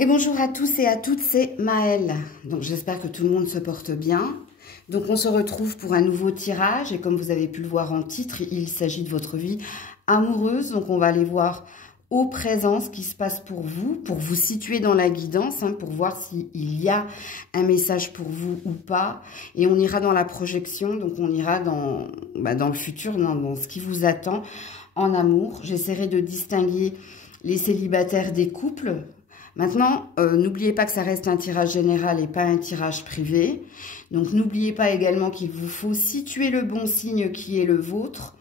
Et bonjour à tous et à toutes, c'est Maëlle. Donc j'espère que tout le monde se porte bien. Donc on se retrouve pour un nouveau tirage et comme vous avez pu le voir en titre, il s'agit de votre vie amoureuse. Donc on va aller voir au présent ce qui se passe pour vous situer dans la guidance, pour voir s'il y a un message pour vous ou pas. Et on ira dans la projection, donc on ira dans le futur, dans ce qui vous attend en amour. J'essaierai de distinguer les célibataires des couples. Maintenant, n'oubliez pas que ça reste un tirage général et pas un tirage privé. Donc, n'oubliez pas également qu'il vous faut situer le bon signe qui est le vôtre.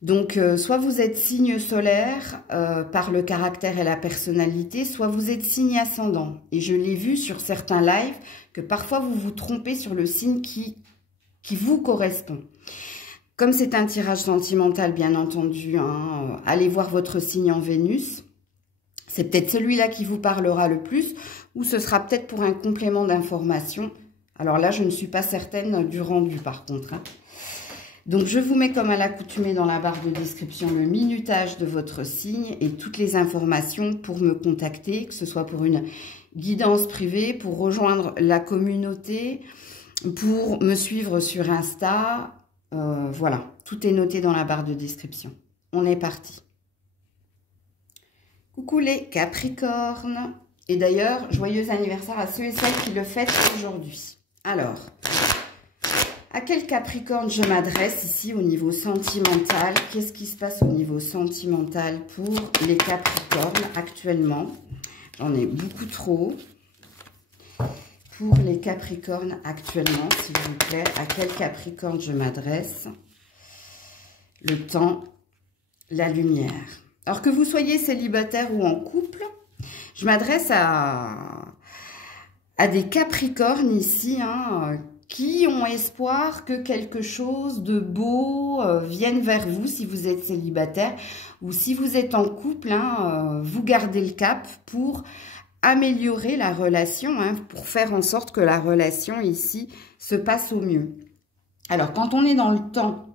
Donc, soit vous êtes signe solaire par le caractère et la personnalité, soit vous êtes signe ascendant. Et je l'ai vu sur certains lives que parfois vous vous trompez sur le signe qui vous correspond. Comme c'est un tirage sentimental, bien entendu, allez voir votre signe en Vénus. C'est peut-être celui-là qui vous parlera le plus ou ce sera peut-être pour un complément d'information. Alors là, je ne suis pas certaine du rendu par contre. Donc, je vous mets comme à l'accoutumée dans la barre de description le minutage de votre signe et toutes les informations pour me contacter, que ce soit pour une guidance privée, pour rejoindre la communauté, pour me suivre sur Insta. Voilà, tout est noté dans la barre de description. On est parti. Coucou les Capricornes. Et d'ailleurs, joyeux anniversaire à ceux et celles qui le fêtent aujourd'hui. Alors, à quel Capricorne je m'adresse ici au niveau sentimental? Qu'est-ce qui se passe au niveau sentimental pour les Capricornes actuellement? J'en ai beaucoup trop. Pour les Capricornes actuellement, s'il vous plaît, à quel Capricorne je m'adresse? Le temps, la lumière. Alors que vous soyez célibataire ou en couple, je m'adresse à des Capricornes ici, qui ont espoir que quelque chose de beau vienne vers vous si vous êtes célibataire ou si vous êtes en couple, vous gardez le cap pour améliorer la relation, pour faire en sorte que la relation ici se passe au mieux. Alors quand on est dans le temps,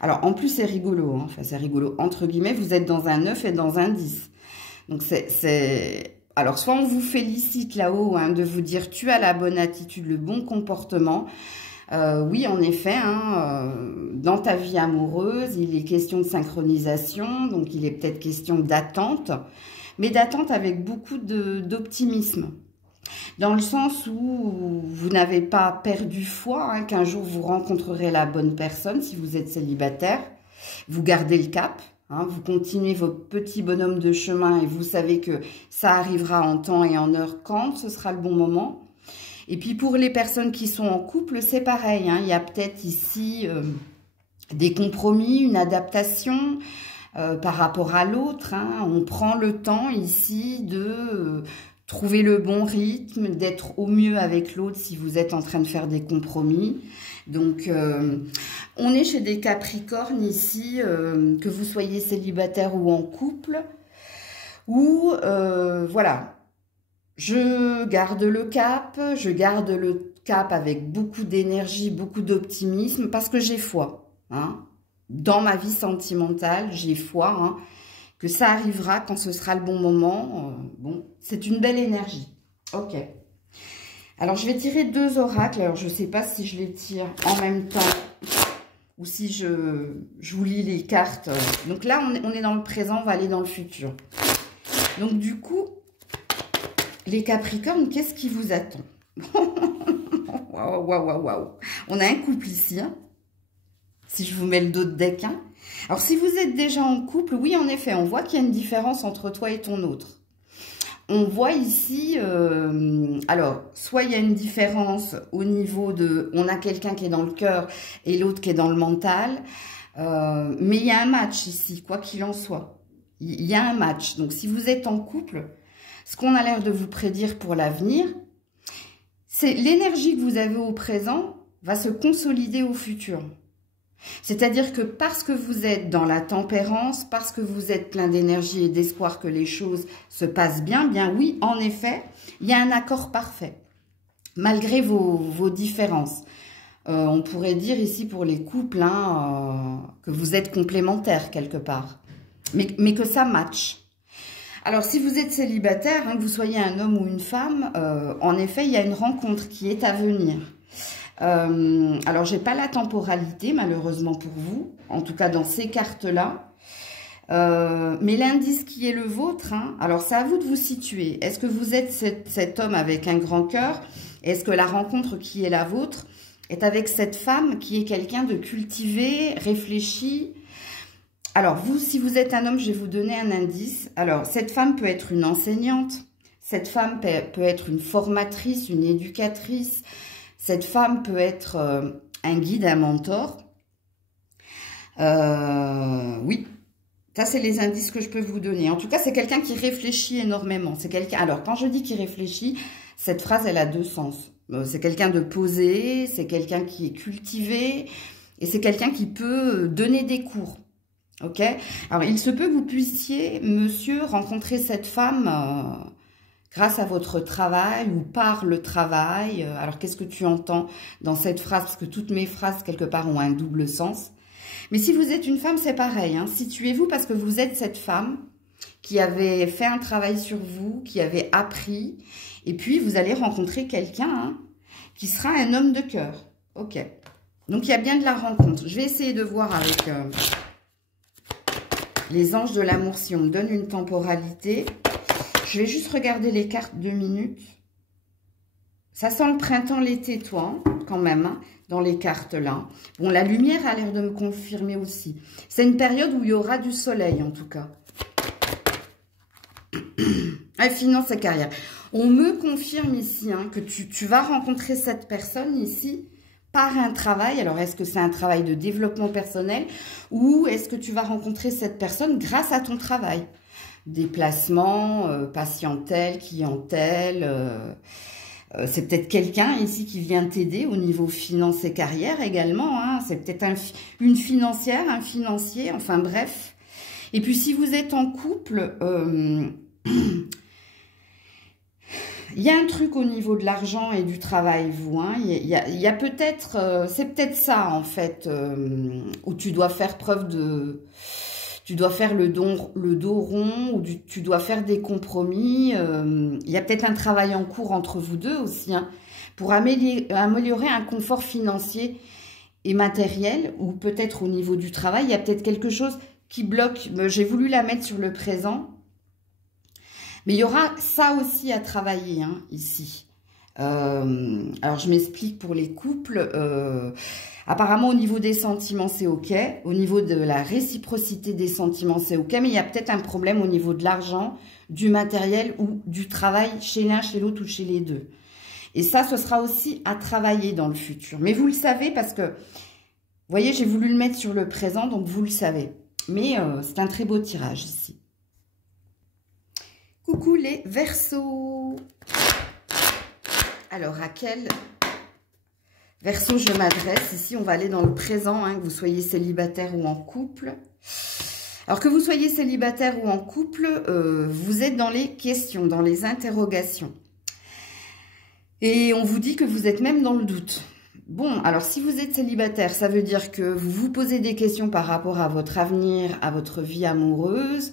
alors, en plus, c'est rigolo, enfin, c'est rigolo, entre guillemets, vous êtes dans un 9 et dans un 10. Donc, alors, soit on vous félicite là-haut, de vous dire, tu as la bonne attitude, le bon comportement. Oui, en effet, dans ta vie amoureuse, il est question de synchronisation, donc il est peut-être question d'attente, mais d'attente avec beaucoup d'optimisme. Dans le sens où vous n'avez pas perdu foi, qu'un jour vous rencontrerez la bonne personne si vous êtes célibataire. Vous gardez le cap, vous continuez vos petits bonhommes de chemin et vous savez que ça arrivera en temps et en heure quand ce sera le bon moment. Et puis pour les personnes qui sont en couple, c'est pareil. Il y a peut-être ici des compromis, une adaptation par rapport à l'autre. On prend le temps ici de trouver le bon rythme, d'être au mieux avec l'autre si vous êtes en train de faire des compromis. Donc, on est chez des Capricornes ici, que vous soyez célibataire ou en couple, où, voilà, je garde le cap avec beaucoup d'énergie, beaucoup d'optimisme, parce que j'ai foi. Dans ma vie sentimentale, j'ai foi, que ça arrivera quand ce sera le bon moment. Bon, c'est une belle énergie. Ok. Alors, je vais tirer deux oracles. Alors, je ne sais pas si je les tire en même temps ou si je vous lis les cartes. Donc là, on est dans le présent, on va aller dans le futur. Donc, du coup, les Capricornes, qu'est-ce qui vous attend? Waouh, waouh, waouh, waouh. On a un couple ici, si je vous mets le dos de deck. Alors, si vous êtes déjà en couple, oui, en effet, on voit qu'il y a une différence entre toi et ton autre. On voit ici, alors, soit il y a une différence au niveau de, on a quelqu'un qui est dans le cœur et l'autre qui est dans le mental, mais il y a un match ici, quoi qu'il en soit. Il y a un match. Donc, si vous êtes en couple, ce qu'on a l'air de vous prédire pour l'avenir, c'est l'énergie que vous avez au présent va se consolider au futur. C'est-à-dire que parce que vous êtes dans la tempérance, parce que vous êtes plein d'énergie et d'espoir que les choses se passent bien, bien oui, en effet, il y a un accord parfait, malgré vos différences. On pourrait dire ici pour les couples que vous êtes complémentaires quelque part, mais que ça match. Alors, si vous êtes célibataire, hein, que vous soyez un homme ou une femme, en effet, il y a une rencontre qui est à venir. Alors, j'ai pas la temporalité, malheureusement pour vous, en tout cas dans ces cartes-là. Mais l'indice qui est le vôtre, hein, alors c'est à vous de vous situer. Est-ce que vous êtes cet homme avec un grand cœur? Est-ce que la rencontre qui est la vôtre est avec cette femme qui est quelqu'un de cultivé, réfléchi? Alors, vous, si vous êtes un homme, je vais vous donner un indice. Alors, cette femme peut être une enseignante, cette femme peut être une formatrice, une éducatrice, cette femme peut être un guide, un mentor. Oui, ça, c'est les indices que je peux vous donner. En tout cas, c'est quelqu'un qui réfléchit énormément. C'est quelqu'un. Alors, quand je dis qu'il réfléchit, cette phrase, elle a deux sens. C'est quelqu'un de posé, c'est quelqu'un qui est cultivé, et c'est quelqu'un qui peut donner des cours. Ok? Alors, il se peut que vous puissiez, monsieur, rencontrer cette femme grâce à votre travail ou par le travail. Alors, qu'est-ce que tu entends dans cette phrase? Parce que toutes mes phrases, quelque part, ont un double sens. Mais si vous êtes une femme, c'est pareil. Hein. Situez-vous parce que vous êtes cette femme qui avait fait un travail sur vous, qui avait appris. Et puis, vous allez rencontrer quelqu'un hein, qui sera un homme de cœur. Ok. Donc, il y a bien de la rencontre. Je vais essayer de voir avec les anges de l'amour si on me donne une temporalité. Je vais juste regarder les cartes 2 minutes. Ça sent le printemps, l'été, toi, hein, quand même, hein, dans les cartes là. Bon, la lumière a l'air de me confirmer aussi. C'est une période où il y aura du soleil, en tout cas. Ah, finance et carrière. On me confirme ici hein, que tu vas rencontrer cette personne ici par un travail. Alors, est-ce que c'est un travail de développement personnel ou est-ce que tu vas rencontrer cette personne grâce à ton travail? Déplacement, patientèle, clientèle... c'est peut-être quelqu'un ici qui vient t'aider au niveau finance et carrière également. Hein. C'est peut-être une financière, un financier, enfin bref. Et puis si vous êtes en couple, il y a un truc au niveau de l'argent et du travail, vous. Hein. Il y a peut-être, c'est peut-être ça en fait, où tu dois faire preuve de... Tu dois faire le dos rond ou tu dois faire des compromis. Il y a peut-être un travail en cours entre vous deux aussi hein, pour améliorer un confort financier et matériel ou peut-être au niveau du travail. Il y a peut-être quelque chose qui bloque. J'ai voulu la mettre sur le présent. Mais il y aura ça aussi à travailler hein, ici. Alors, je m'explique pour les couples. Apparemment, au niveau des sentiments, c'est OK. Au niveau de la réciprocité des sentiments, c'est OK. Mais il y a peut-être un problème au niveau de l'argent, du matériel ou du travail chez l'un, chez l'autre ou chez les deux. Et ça, ce sera aussi à travailler dans le futur. Mais vous le savez parce que, vous voyez, j'ai voulu le mettre sur le présent, donc vous le savez. Mais c'est un très beau tirage ici. Coucou les Verseaux. Alors, à quel Verseau je m'adresse? Ici, on va aller dans le présent, hein, que vous soyez célibataire ou en couple. Alors, que vous soyez célibataire ou en couple, vous êtes dans les questions, dans les interrogations. Et on vous dit que vous êtes même dans le doute. Bon, alors si vous êtes célibataire, ça veut dire que vous vous posez des questions par rapport à votre avenir, à votre vie amoureuse.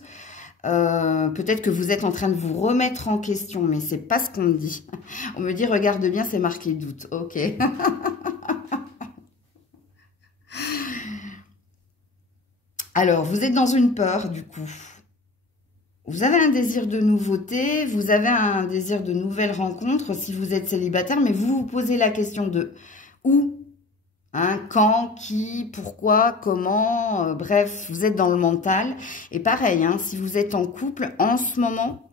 Peut-être que vous êtes en train de vous remettre en question, mais c'est pas ce qu'on me dit. On me dit, regarde bien, c'est marqué doute. Ok. Alors, vous êtes dans une peur, du coup. Vous avez un désir de nouveauté, vous avez un désir de nouvelles rencontres si vous êtes célibataire, mais vous vous posez la question de où, hein, quand, qui, pourquoi, comment, bref, vous êtes dans le mental. Et pareil, hein, si vous êtes en couple, en ce moment,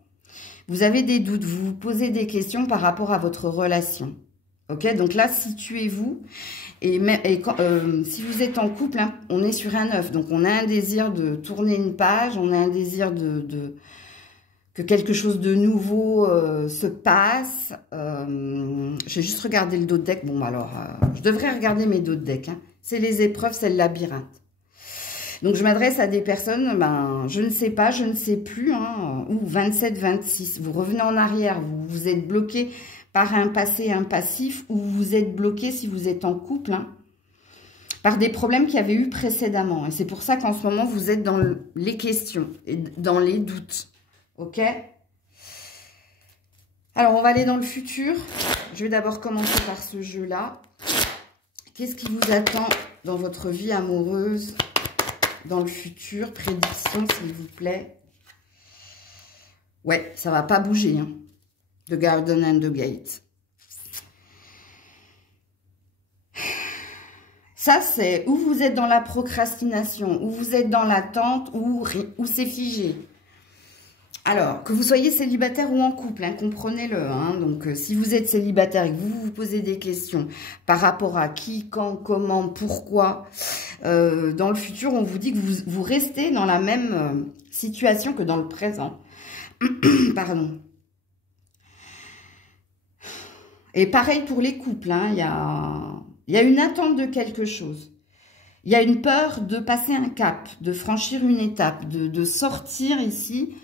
vous avez des doutes, vous vous posez des questions par rapport à votre relation. Ok, donc là, situez-vous. Et si vous êtes en couple, hein, on est sur un 9. Donc, on a un désir de tourner une page, on a un désir que quelque chose de nouveau se passe. J'ai juste regardé le dos de deck. Bon, alors, je devrais regarder mes dos de deck. Hein. C'est les épreuves, c'est le labyrinthe. Donc, je m'adresse à des personnes, ben, je ne sais pas, je ne sais plus, hein, ou 27, 26. Vous revenez en arrière, vous êtes bloqué par un passé, un passif, ou vous êtes bloqué si vous êtes en couple, hein, par des problèmes qu'il y avait eu précédemment. Et c'est pour ça qu'en ce moment, vous êtes dans les questions, et dans les doutes. Ok? Alors, on va aller dans le futur. Je vais d'abord commencer par ce jeu-là. Qu'est-ce qui vous attend dans votre vie amoureuse, dans le futur? Prédiction, s'il vous plaît. Ouais, ça va pas bouger, hein. The Garden and the Gate. Ça, c'est où vous êtes dans la procrastination, où vous êtes dans l'attente, où c'est figé. Alors, que vous soyez célibataire ou en couple, hein, comprenez-le. Hein, donc, si vous êtes célibataire et que vous vous posez des questions par rapport à qui, quand, comment, pourquoi, dans le futur, on vous dit que vous restez dans la même situation que dans le présent. Pardon. Et pareil pour les couples, hein, il y a une attente de quelque chose. Il y a une peur de passer un cap, de franchir une étape, de sortir ici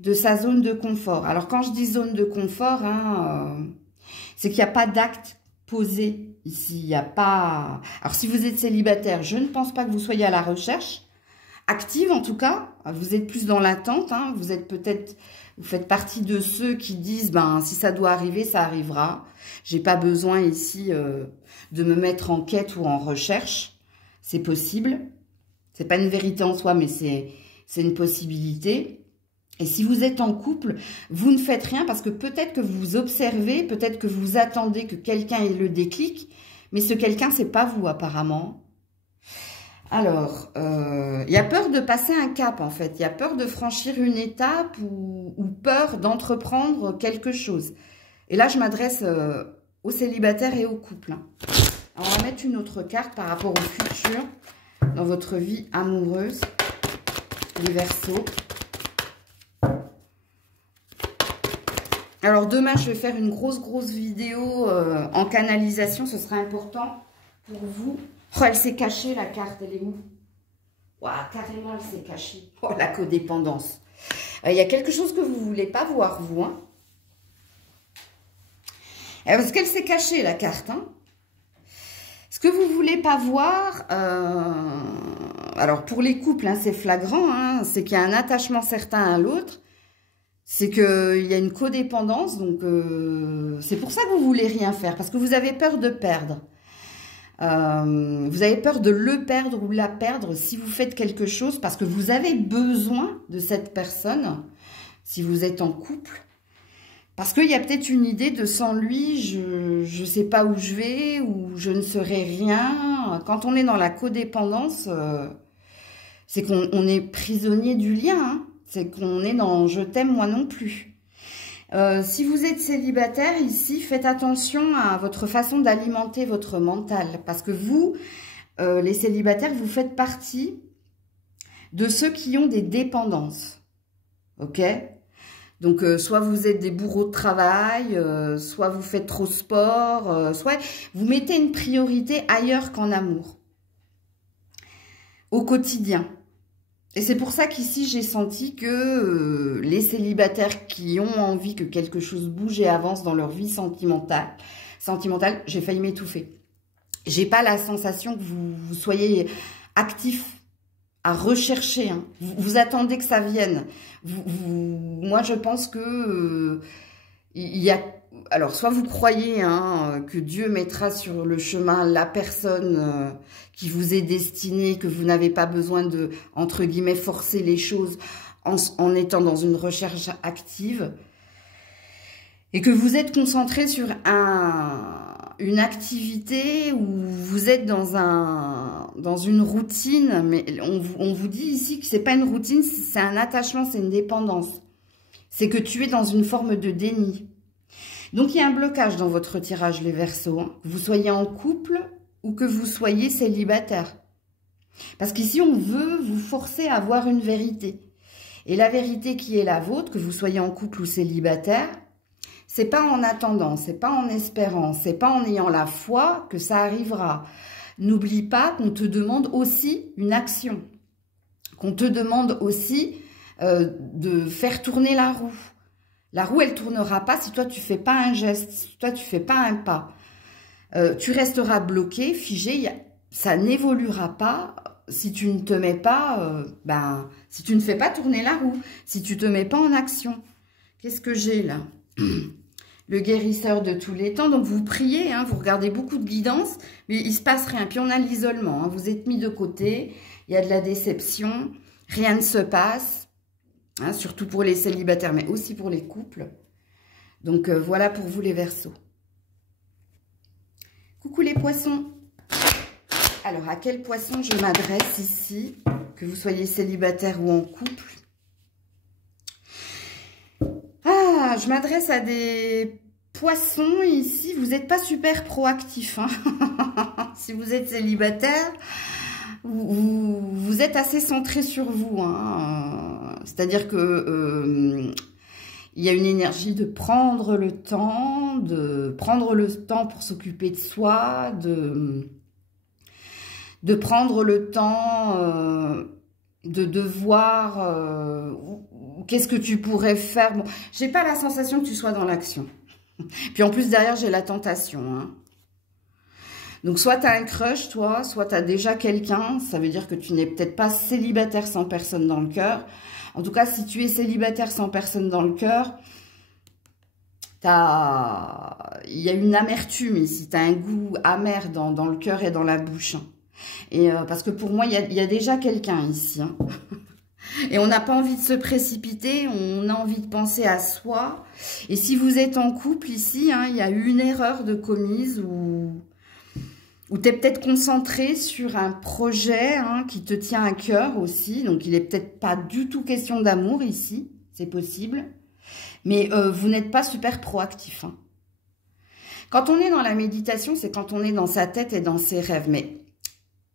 de sa zone de confort. Alors, quand je dis zone de confort, hein, c'est qu'il n'y a pas d'acte posé ici. Il n'y a pas... Alors, si vous êtes célibataire, je ne pense pas que vous soyez à la recherche active, en tout cas. Vous êtes plus dans l'attente. Hein, vous êtes peut-être... Vous faites partie de ceux qui disent, ben, si ça doit arriver, ça arrivera. J'ai pas besoin ici de me mettre en quête ou en recherche. C'est possible. C'est pas une vérité en soi, mais c'est une possibilité. Et si vous êtes en couple, vous ne faites rien parce que peut-être que vous observez, peut-être que vous attendez que quelqu'un ait le déclic, mais ce quelqu'un, c'est pas vous apparemment. Alors, il y a peur de passer un cap en fait, il y a peur de franchir une étape ou peur d'entreprendre quelque chose. Et là, je m'adresse aux célibataires et aux couples. Hein. Alors, on va mettre une autre carte par rapport au futur dans votre vie amoureuse, les Verseaux. Alors demain, je vais faire une grosse vidéo en canalisation. Ce sera important pour vous. Oh, elle s'est cachée, la carte. Elle est où? Waouh, carrément, elle s'est cachée. Oh, la codépendance. Il y a quelque chose que vous ne voulez pas voir, vous. Hein, parce qu'elle s'est cachée, la carte. Hein. Ce que vous ne voulez pas voir... alors, pour les couples, hein, c'est flagrant. Hein, c'est qu'il y a un attachement certain à l'autre. C'est qu'il y a une codépendance, donc c'est pour ça que vous voulez rien faire, parce que vous avez peur de perdre. Vous avez peur de le perdre ou la perdre si vous faites quelque chose, parce que vous avez besoin de cette personne, si vous êtes en couple. Parce qu'il y a peut-être une idée de sans lui, je ne sais pas où je vais, ou je ne serai rien. Quand on est dans la codépendance, c'est qu'on est prisonnier du lien, hein. C'est qu'on est dans « je t'aime, moi non plus ». Si vous êtes célibataire ici, faites attention à votre façon d'alimenter votre mental. Parce que vous, les célibataires, vous faites partie de ceux qui ont des dépendances. Ok? Donc, soit vous êtes des bourreaux de travail, soit vous faites trop sport, soit vous mettez une priorité ailleurs qu'en amour. Au quotidien. Et c'est pour ça qu'ici, j'ai senti que les célibataires qui ont envie que quelque chose bouge et avance dans leur vie sentimentale, j'ai failli m'étouffer. J'ai pas la sensation que vous soyez actifs à rechercher. Hein. Vous attendez que ça vienne. Moi, je pense que il y a... Alors, soit vous croyez hein, que Dieu mettra sur le chemin la personne qui vous est destinée, que vous n'avez pas besoin de, entre guillemets, forcer les choses en étant dans une recherche active, et que vous êtes concentré sur une activité où vous êtes dans une routine, mais on vous dit ici que c'est pas une routine, c'est un attachement, c'est une dépendance. C'est que tu es dans une forme de déni. Donc, il y a un blocage dans votre tirage, les Verseaux. Hein. Que vous soyez en couple ou que vous soyez célibataire. Parce qu'ici, on veut vous forcer à avoir une vérité. Et la vérité qui est la vôtre, que vous soyez en couple ou célibataire, c'est pas en attendant, c'est pas en espérant, c'est pas en ayant la foi que ça arrivera. N'oublie pas qu'on te demande aussi une action. Qu'on te demande aussi de faire tourner la roue. La roue, elle tournera pas si toi, tu fais pas un geste, si toi, tu fais pas un pas. Tu resteras bloqué, figé, ça n'évoluera pas si tu ne te mets pas, si tu ne fais pas tourner la roue, si tu te mets pas en action. Qu'est-ce que j'ai là? Le guérisseur de tous les temps. Donc, vous priez, hein, vous regardez beaucoup de guidance, mais il ne se passe rien. Puis, on a l'isolement. Hein, vous êtes mis de côté. Il y a de la déception. Rien ne se passe. Hein, surtout pour les célibataires, mais aussi pour les couples. Donc, voilà pour vous les Verseaux. Coucou les poissons. Alors, à quel poisson je m'adresse ici, que vous soyez célibataire ou en couple? Ah, je m'adresse à des poissons ici. Vous n'êtes pas super proactif. Hein. Si vous êtes célibataire, vous êtes assez centré sur vous. Hein. C'est-à-dire que il y a une énergie de prendre le temps pour s'occuper de soi, de prendre le temps de voir qu'est-ce que tu pourrais faire. Bon, j'ai pas la sensation que tu sois dans l'action. Puis en plus, derrière, j'ai la tentation. Hein. Donc, soit tu as un crush, toi, soit tu as déjà quelqu'un. Ça veut dire que tu n'es peut-être pas célibataire sans personne dans le cœur. En tout cas, si tu es célibataire sans personne dans le cœur, il y a une amertume ici. Tu as un goût amer dans le cœur et dans la bouche. Et parce que pour moi, il y a déjà quelqu'un ici. Hein. Et on n'a pas envie de se précipiter, on a envie de penser à soi. Et si vous êtes en couple ici, hein, il y a eu une erreur de commise où tu es peut-être concentré sur un projet hein, qui te tient à cœur aussi. Donc, il n'est peut-être pas du tout question d'amour ici, c'est possible. Mais vous n'êtes pas super proactif. Hein. Quand on est dans la méditation, c'est quand on est dans sa tête et dans ses rêves. Mais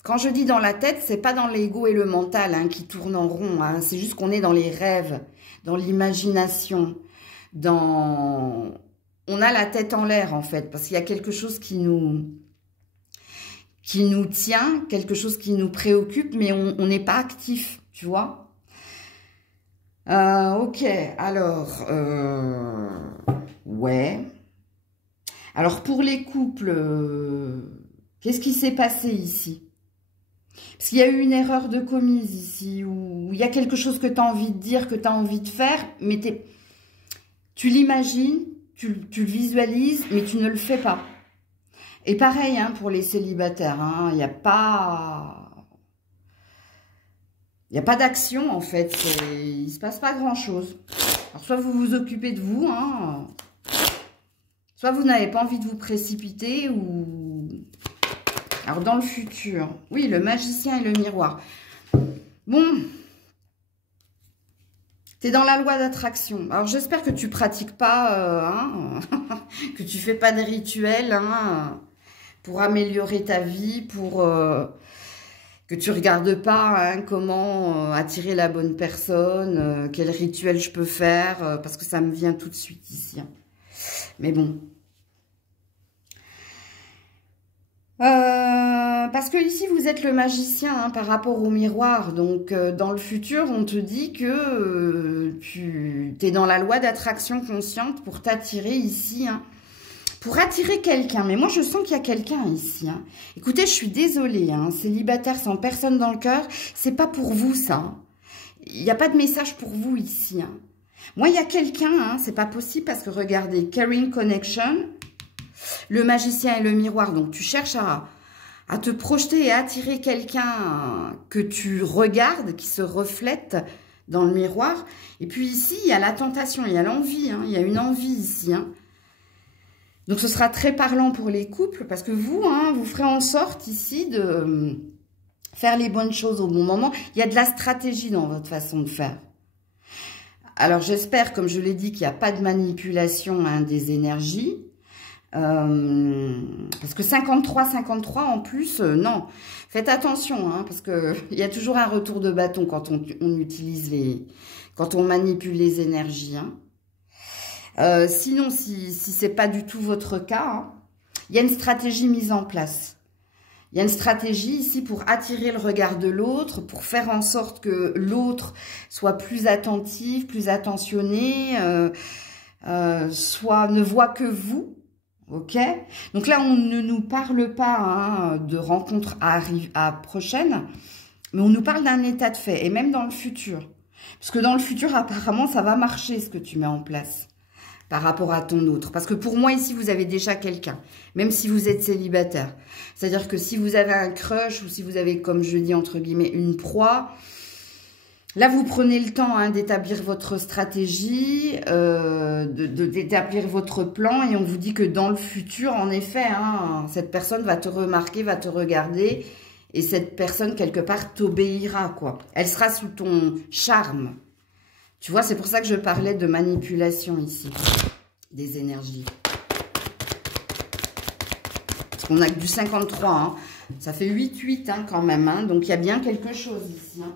quand je dis dans la tête, c'est pas dans l'ego et le mental hein, qui tournent en rond. Hein. C'est juste qu'on est dans les rêves, dans l'imagination, On a la tête en l'air en fait, parce qu'il y a quelque chose qui nous tient, quelque chose qui nous préoccupe, mais on n'est pas actif, tu vois. Ok, alors, ouais. Alors pour les couples, qu'est-ce qui s'est passé ici? Parce qu'il y a eu une erreur de commise ici, où il y a quelque chose que tu as envie de dire, que tu as envie de faire, mais tu l'imagines, tu le visualises, mais tu ne le fais pas. Et pareil hein, pour les célibataires, hein, il n'y a pas d'action en fait, il ne se passe pas grand-chose. Alors soit vous vous occupez de vous, hein, soit vous n'avez pas envie de vous précipiter, ou... Alors, dans le futur, oui, le magicien et le miroir. Bon, tu es dans la loi d'attraction. Alors, j'espère que tu pratiques pas, que tu fais pas de rituels hein, pour améliorer ta vie, pour que tu regardes pas hein, comment attirer la bonne personne, quel rituel je peux faire, parce que ça me vient tout de suite ici. Hein. Mais bon. Parce que ici, vous êtes le magicien hein, par rapport au miroir. Donc, dans le futur, on te dit que tu es dans la loi d'attraction consciente pour t'attirer ici, hein, pour attirer quelqu'un. Mais moi, je sens qu'il y a quelqu'un ici. Hein. Écoutez, je suis désolée, hein, célibataire sans personne dans le cœur, c'est pas pour vous ça. Hein. Il n'y a pas de message pour vous ici. Hein. Moi, il y a quelqu'un, hein, c'est pas possible parce que regardez, Caring Connection, le magicien et le miroir. Donc, tu cherches à te projeter et attirer quelqu'un que tu regardes, qui se reflète dans le miroir. Et puis ici, il y a la tentation, il y a l'envie, hein, il y a une envie ici. Hein. Donc, ce sera très parlant pour les couples parce que vous, hein, vous ferez en sorte ici de faire les bonnes choses au bon moment. Il y a de la stratégie dans votre façon de faire. Alors, j'espère, comme je l'ai dit, qu'il n'y a pas de manipulation hein, des énergies. Parce que 53 en plus, non. Faites attention, hein, parce que il y a toujours un retour de bâton quand on utilise quand on manipule les énergies. Hein. Sinon, si c'est pas du tout votre cas, hein, il y a une stratégie mise en place. Il y a une stratégie ici pour attirer le regard de l'autre, pour faire en sorte que l'autre soit plus attentif, plus attentionné, ne voit que vous. Ok, donc là, on ne nous parle pas hein, de rencontres à prochaine. Mais on nous parle d'un état de fait, et même dans le futur. Parce que dans le futur, apparemment, ça va marcher ce que tu mets en place par rapport à ton autre. Parce que pour moi, ici, vous avez déjà quelqu'un, même si vous êtes célibataire. C'est-à-dire que si vous avez un crush, ou si vous avez, comme je dis, entre guillemets, une proie, là, vous prenez le temps hein, d'établir votre stratégie, d'établir votre plan, et on vous dit que dans le futur, en effet, hein, cette personne va te remarquer, va te regarder, et cette personne, quelque part, t'obéira, quoi. Elle sera sous ton charme. Tu vois, c'est pour ça que je parlais de manipulation ici, des énergies. Parce qu'on a que du 53, hein. Ça fait 8-8 hein, quand même, hein. Donc il y a bien quelque chose ici. Hein.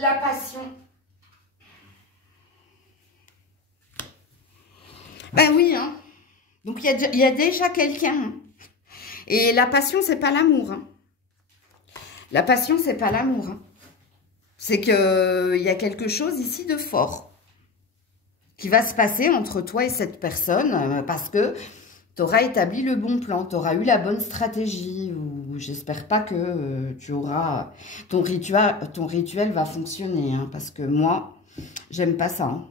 La passion. Ben oui, hein. Donc il y a déjà quelqu'un. Hein. Et la passion, c'est pas l'amour. Hein. La passion, c'est pas l'amour. Hein. C'est qu'il y a quelque chose ici de fort qui va se passer entre toi et cette personne parce que tu auras établi le bon plan, tu auras eu la bonne stratégie ou j'espère pas que tu auras... Ton rituel va fonctionner hein, parce que moi, j'aime pas ça. Hein.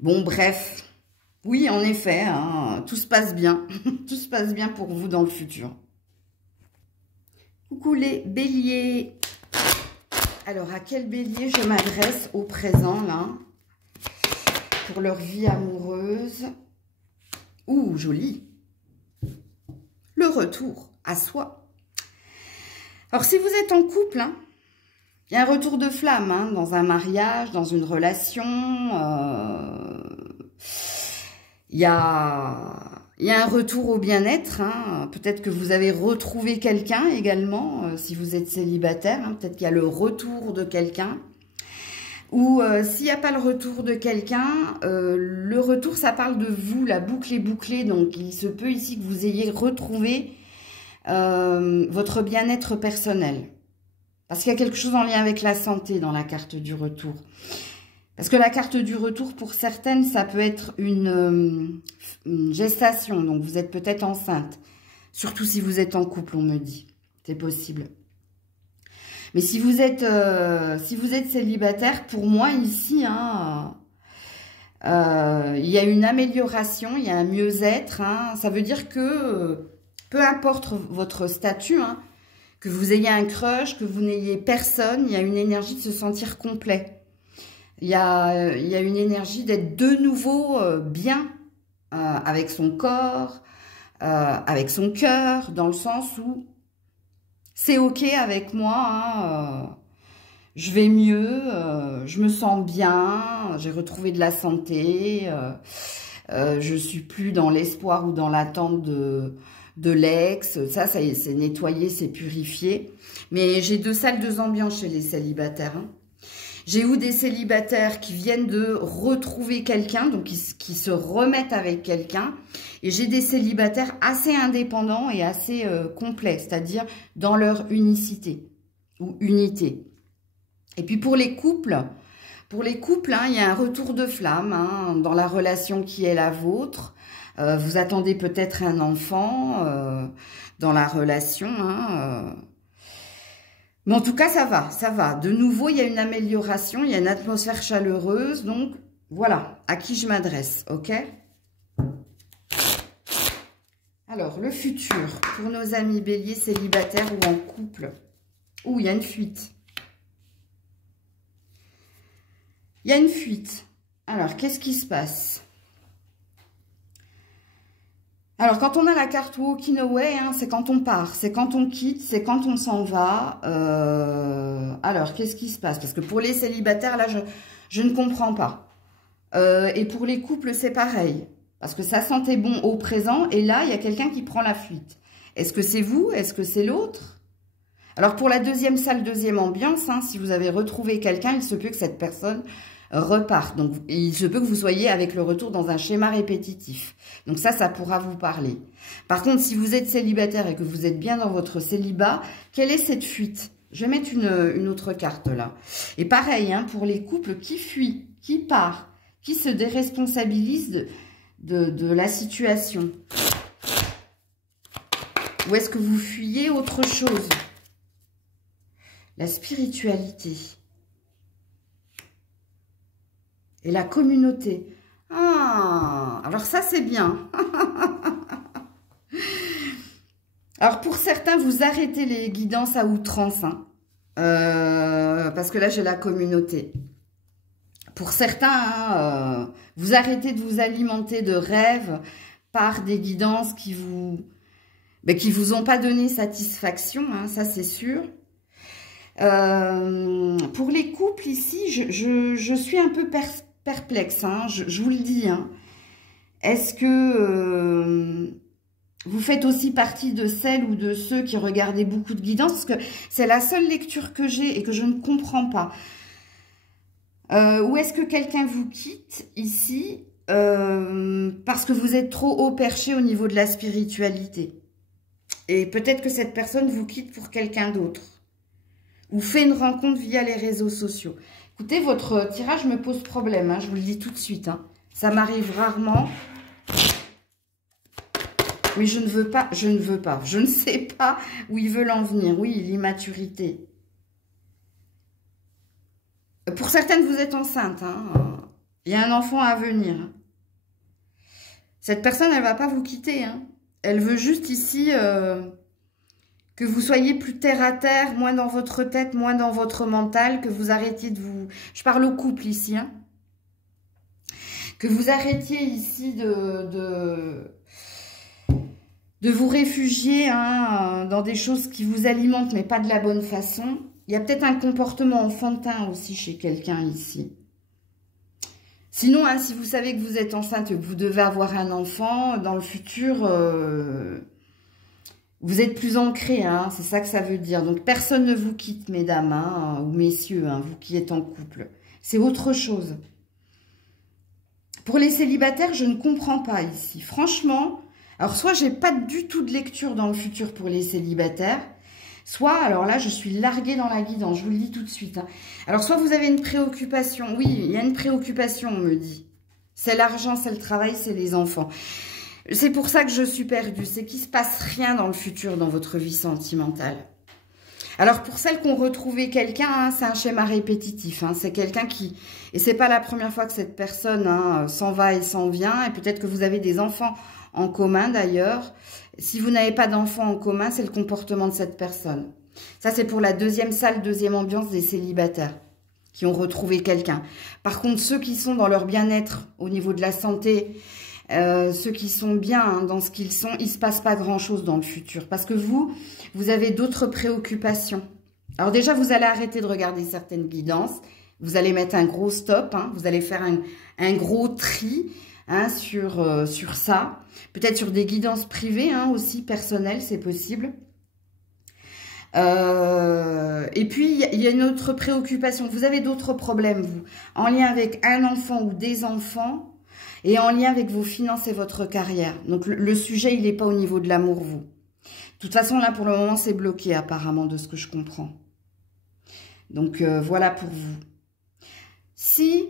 Bon, bref. Oui, en effet, hein, tout se passe bien. Tout se passe bien pour vous dans le futur. Coucou les béliers. Alors, à quel bélier je m'adresse au présent, là, pour leur vie amoureuse? Ouh, joli. Le retour à soi. Alors, si vous êtes en couple, hein, il y a un retour de flamme hein, dans un mariage, dans une relation. Il y a un retour au bien-être. Hein. Peut-être que vous avez retrouvé quelqu'un également, si vous êtes célibataire. Hein. Peut-être qu'il y a le retour de quelqu'un. Ou s'il n'y a pas le retour de quelqu'un, le retour, ça parle de vous. La boucle est bouclée. Donc, il se peut ici que vous ayez retrouvé votre bien-être personnel. Parce qu'il y a quelque chose en lien avec la santé dans la carte du retour. Parce que la carte du retour, pour certaines, ça peut être une gestation. Donc, vous êtes peut-être enceinte. Surtout si vous êtes en couple, on me dit. C'est possible. Mais si vous êtes célibataire, pour moi, ici, hein, il y a une amélioration, il y a un mieux-être. Hein. Ça veut dire que, peu importe votre statut, hein, que vous ayez un crush, que vous n'ayez personne, il y a une énergie de se sentir complet. Il y a une énergie d'être de nouveau bien avec son corps, avec son cœur, dans le sens où c'est ok avec moi, hein, je vais mieux, je me sens bien, j'ai retrouvé de la santé, je suis plus dans l'espoir ou dans l'attente de l'ex, ça c'est nettoyé, c'est purifié. Mais j'ai 2 salles, 2 ambiances chez les célibataires, hein. J'ai eu des célibataires qui viennent de retrouver quelqu'un, donc qui se remettent avec quelqu'un. Et j'ai des célibataires assez indépendants et assez complets, c'est-à-dire dans leur unicité ou unité. Et puis pour les couples, hein, il y a un retour de flamme hein, dans la relation qui est la vôtre. Vous attendez peut-être un enfant dans la relation, hein, mais en tout cas, ça va, ça va. De nouveau, il y a une amélioration, il y a une atmosphère chaleureuse. Donc, voilà, à qui je m'adresse, ok? Alors, le futur, pour nos amis béliers célibataires ou en couple. Ouh, il y a une fuite. Il y a une fuite. Alors, qu'est-ce qui se passe? Alors, quand on a la carte Walking Away, hein, c'est quand on part, c'est quand on quitte, c'est quand on s'en va. Alors, qu'est-ce qui se passe? Parce que pour les célibataires, là, je ne comprends pas. Et pour les couples, c'est pareil. Parce que ça sentait bon au présent, et là, il y a quelqu'un qui prend la fuite. Est-ce que c'est vous? Est-ce que c'est l'autre? Alors, pour la deuxième salle, deuxième ambiance, hein, si vous avez retrouvé quelqu'un, il se peut que cette personne repart. Donc, il se peut que vous soyez avec le retour dans un schéma répétitif. Donc ça pourra vous parler. Par contre, si vous êtes célibataire et que vous êtes bien dans votre célibat, quelle est cette fuite? Je vais mettre une autre carte là. Et pareil, hein, pour les couples qui fuient, qui part, qui se déresponsabilisent de la situation. Ou est-ce que vous fuyez autre chose? la spiritualité et la communauté. Ah, alors ça, c'est bien. Alors, pour certains, vous arrêtez les guidances à outrance, hein, parce que là, j'ai la communauté. Pour certains, hein, vous arrêtez de vous alimenter de rêves par des guidances qui vous ont pas donné satisfaction, hein, ça c'est sûr. Pour les couples ici, je suis un peu perplexe, hein, je vous le dis. Hein. Est-ce que vous faites aussi partie de celles ou de ceux qui regardaient beaucoup de guidances? Parce que c'est la seule lecture que j'ai et que je ne comprends pas. Ou est-ce que quelqu'un vous quitte ici parce que vous êtes trop haut perché au niveau de la spiritualité? Et peut-être que cette personne vous quitte pour quelqu'un d'autre. Ou fait une rencontre via les réseaux sociaux. Écoutez, votre tirage me pose problème, hein, je vous le dis tout de suite. Hein. Ça m'arrive rarement. Oui, je ne veux pas, je ne veux pas. Je ne sais pas où ils veulent en venir. Oui, l'immaturité. Pour certaines, vous êtes enceinte. Hein. Il y a un enfant à venir. Cette personne, elle ne va pas vous quitter. Hein. Elle veut juste ici que vous soyez plus terre à terre, moins dans votre tête, moins dans votre mental, que vous arrêtiez de vous... Je parle au couple ici. Hein. Que vous arrêtiez ici de vous réfugier hein, dans des choses qui vous alimentent, mais pas de la bonne façon. Il y a peut-être un comportement enfantin aussi chez quelqu'un ici. Sinon, hein, si vous savez que vous êtes enceinte et que vous devez avoir un enfant, dans le futur, vous êtes plus ancré, hein, c'est ça que ça veut dire. Donc, personne ne vous quitte, mesdames hein, ou messieurs, hein, vous qui êtes en couple. C'est autre chose. Pour les célibataires, je ne comprends pas ici. Franchement, alors soit j'ai pas du tout de lecture dans le futur pour les célibataires, soit, alors là, je suis larguée dans la guidance, je vous le dis tout de suite. Hein. Alors, soit vous avez une préoccupation. Oui, il y a une préoccupation, on me dit. C'est l'argent, c'est le travail, c'est les enfants. C'est pour ça que je suis perdue. C'est qu'il ne se passe rien dans le futur, dans votre vie sentimentale. Alors, pour celles qui ont retrouvé quelqu'un, hein, c'est un schéma répétitif. Hein, c'est quelqu'un qui... Et c'est pas la première fois que cette personne hein, s'en va et s'en vient. Et peut-être que vous avez des enfants en commun, d'ailleurs. Si vous n'avez pas d'enfants en commun, c'est le comportement de cette personne. Ça, c'est pour la deuxième salle, deuxième ambiance des célibataires qui ont retrouvé quelqu'un. Par contre, ceux qui sont dans leur bien-être au niveau de la santé, ceux qui sont bien hein, dans ce qu'ils sont, il ne se passe pas grand-chose dans le futur. Parce que vous avez d'autres préoccupations. Alors déjà, vous allez arrêter de regarder certaines guidances. Vous allez mettre un gros stop. Hein, vous allez faire un gros tri. Hein, sur ça, peut-être sur des guidances privées hein, aussi, personnelles, c'est possible. Et puis, il y a une autre préoccupation. Vous avez d'autres problèmes, vous, en lien avec un enfant ou des enfants et en lien avec vos finances et votre carrière. Donc, le sujet, il n'est pas au niveau de l'amour, vous. De toute façon, là, pour le moment, c'est bloqué, apparemment, de ce que je comprends. Donc, voilà pour vous. Si...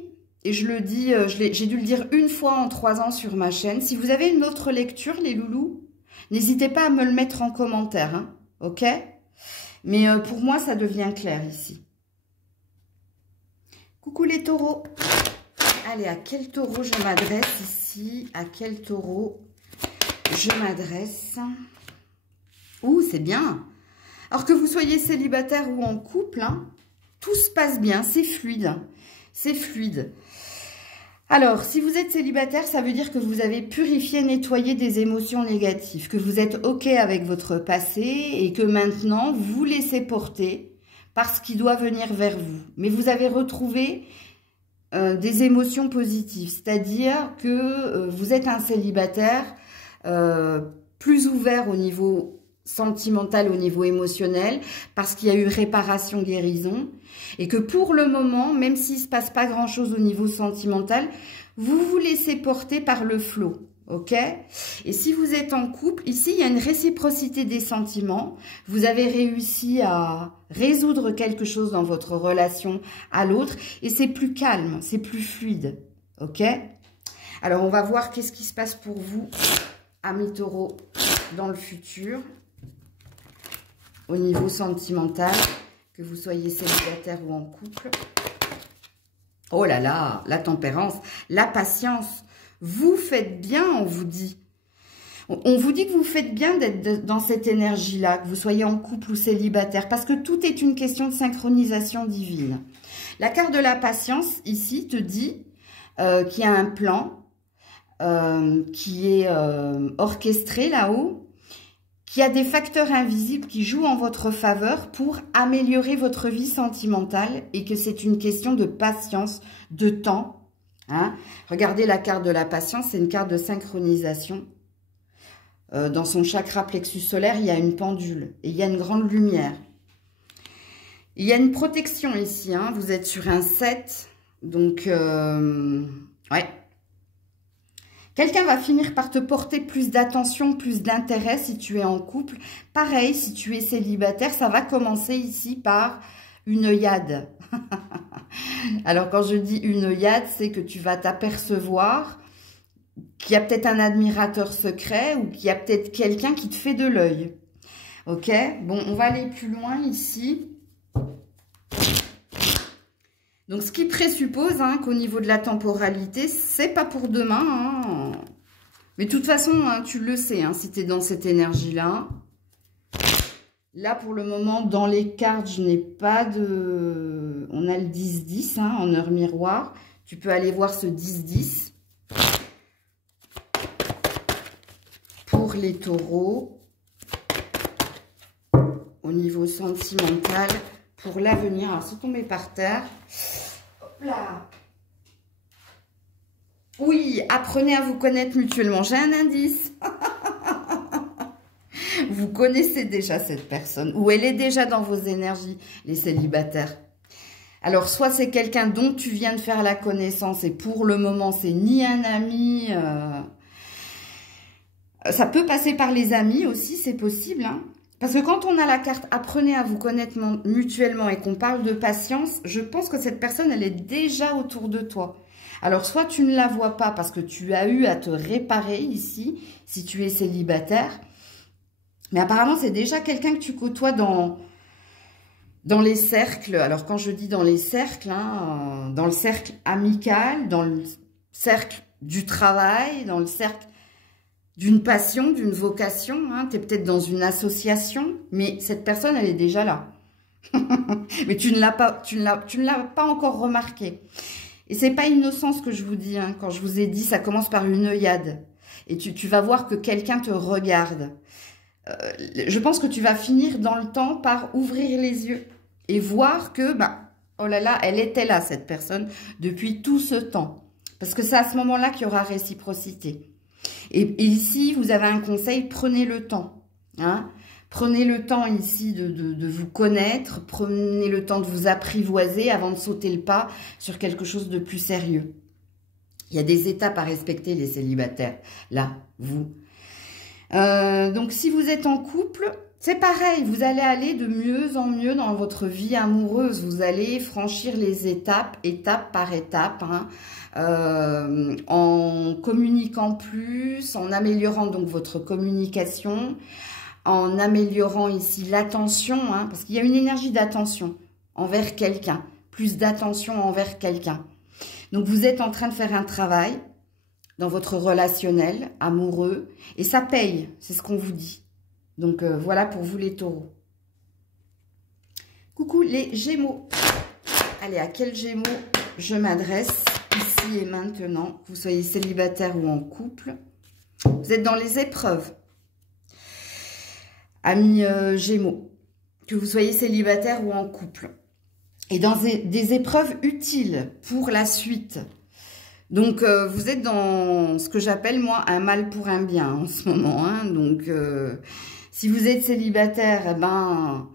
Et je le dis, j'ai dû le dire une fois en 3 ans sur ma chaîne. Si vous avez une autre lecture, les loulous, n'hésitez pas à me le mettre en commentaire. Hein, ok? Mais pour moi, ça devient clair ici. Coucou les taureaux. Allez, à quel taureau je m'adresse ici? À quel taureau je m'adresse? Ouh, c'est bien. Alors que vous soyez célibataire ou en couple, hein, tout se passe bien, c'est fluide. C'est fluide. Alors, si vous êtes célibataire, ça veut dire que vous avez purifié, nettoyé des émotions négatives, que vous êtes OK avec votre passé et que maintenant, vous laissez porter par ce qui doit venir vers vous. Mais vous avez retrouvé des émotions positives, c'est-à-dire que vous êtes un célibataire plus ouvert au niveau sentimental, au niveau émotionnel, parce qu'il y a eu réparation, guérison, et que pour le moment, même s'il ne se passe pas grand-chose au niveau sentimental, vous vous laissez porter par le flot, ok? Et si vous êtes en couple, ici, il y a une réciprocité des sentiments, vous avez réussi à résoudre quelque chose dans votre relation à l'autre, et c'est plus calme, c'est plus fluide, ok? Alors, on va voir qu'est-ce qui se passe pour vous, amis taureaux, dans le futur. Au niveau sentimental, que vous soyez célibataire ou en couple. Oh là là, la tempérance, la patience. Vous faites bien, on vous dit. On vous dit que vous faites bien d'être dans cette énergie-là, que vous soyez en couple ou célibataire, parce que tout est une question de synchronisation divine. La carte de la patience, ici, te dit qu'il y a un plan qui est orchestré là-haut, qu'il y a des facteurs invisibles qui jouent en votre faveur pour améliorer votre vie sentimentale et que c'est une question de patience, de temps. Hein. Regardez la carte de la patience, c'est une carte de synchronisation. Dans son chakra plexus solaire, il y a une pendule et il y a une grande lumière. Il y a une protection ici, hein. Vous êtes sur un 7, donc ouais. Quelqu'un va finir par te porter plus d'attention, plus d'intérêt si tu es en couple. Pareil, si tu es célibataire, ça va commencer ici par une œillade. Alors quand je dis une œillade, c'est que tu vas t'apercevoir qu'il y a peut-être un admirateur secret ou qu'il y a peut-être quelqu'un qui te fait de l'œil. Ok? Bon, on va aller plus loin ici. Donc, ce qui présuppose hein, qu'au niveau de la temporalité, c'est pas pour demain. Hein. Mais de toute façon, hein, tu le sais, hein, si tu es dans cette énergie-là. Là, pour le moment, dans les cartes, je n'ai pas de... On a le 10-10 hein, en heure miroir. Tu peux aller voir ce 10-10. Pour les taureaux, au niveau sentimental, pour l'avenir. Alors, c'est tombé par terre. Hop là. Oui, apprenez à vous connaître mutuellement. J'ai un indice. Vous connaissez déjà cette personne, ou elle est déjà dans vos énergies, les célibataires. Alors, soit c'est quelqu'un dont tu viens de faire la connaissance, et pour le moment, c'est ni un ami... Ça peut passer par les amis aussi, c'est possible. Hein. Parce que quand on a la carte « Apprenez à vous connaître mutuellement » et qu'on parle de patience, je pense que cette personne, elle est déjà autour de toi. Alors, soit tu ne la vois pas parce que tu as eu à te réparer ici, si tu es célibataire. Mais apparemment, c'est déjà quelqu'un que tu côtoies dans les cercles. Alors, quand je dis dans les cercles, hein, dans le cercle amical, dans le cercle du travail, dans le cercle d'une passion, d'une vocation, hein. Tu es peut-être dans une association, mais cette personne, elle est déjà là. Mais tu ne l'as pas encore remarqué. Et c'est pas innocent ce que je vous dis, hein. Quand je vous ai dit, ça commence par une œillade. Et tu vas voir que quelqu'un te regarde. Je pense que tu vas finir dans le temps par ouvrir les yeux et voir que, bah, oh là là, elle était là, cette personne, depuis tout ce temps. Parce que c'est à ce moment-là qu'il y aura réciprocité. Et ici, vous avez un conseil, prenez le temps. Hein. Prenez le temps ici de vous connaître, prenez le temps de vous apprivoiser avant de sauter le pas sur quelque chose de plus sérieux. Il y a des étapes à respecter, les célibataires. Là, vous. Donc, si vous êtes en couple, c'est pareil. Vous allez aller de mieux en mieux dans votre vie amoureuse. Vous allez franchir les étapes, étape par étape, hein. En communiquant plus, en améliorant donc votre communication, en améliorant ici l'attention, hein, parce qu'il y a une énergie d'attention envers quelqu'un, plus d'attention envers quelqu'un. Donc vous êtes en train de faire un travail dans votre relationnel amoureux et ça paye, c'est ce qu'on vous dit. Donc voilà pour vous les taureaux. Coucou les Gémeaux. Allez, à quel Gémeaux je m'adresse ici et maintenant, que vous soyez célibataire ou en couple. Vous êtes dans les épreuves. Amis Gémeaux, que vous soyez célibataire ou en couple. Et dans des épreuves utiles pour la suite. Donc, vous êtes dans ce que j'appelle, moi, un mal pour un bien en ce moment. Hein. Donc, si vous êtes célibataire, eh ben...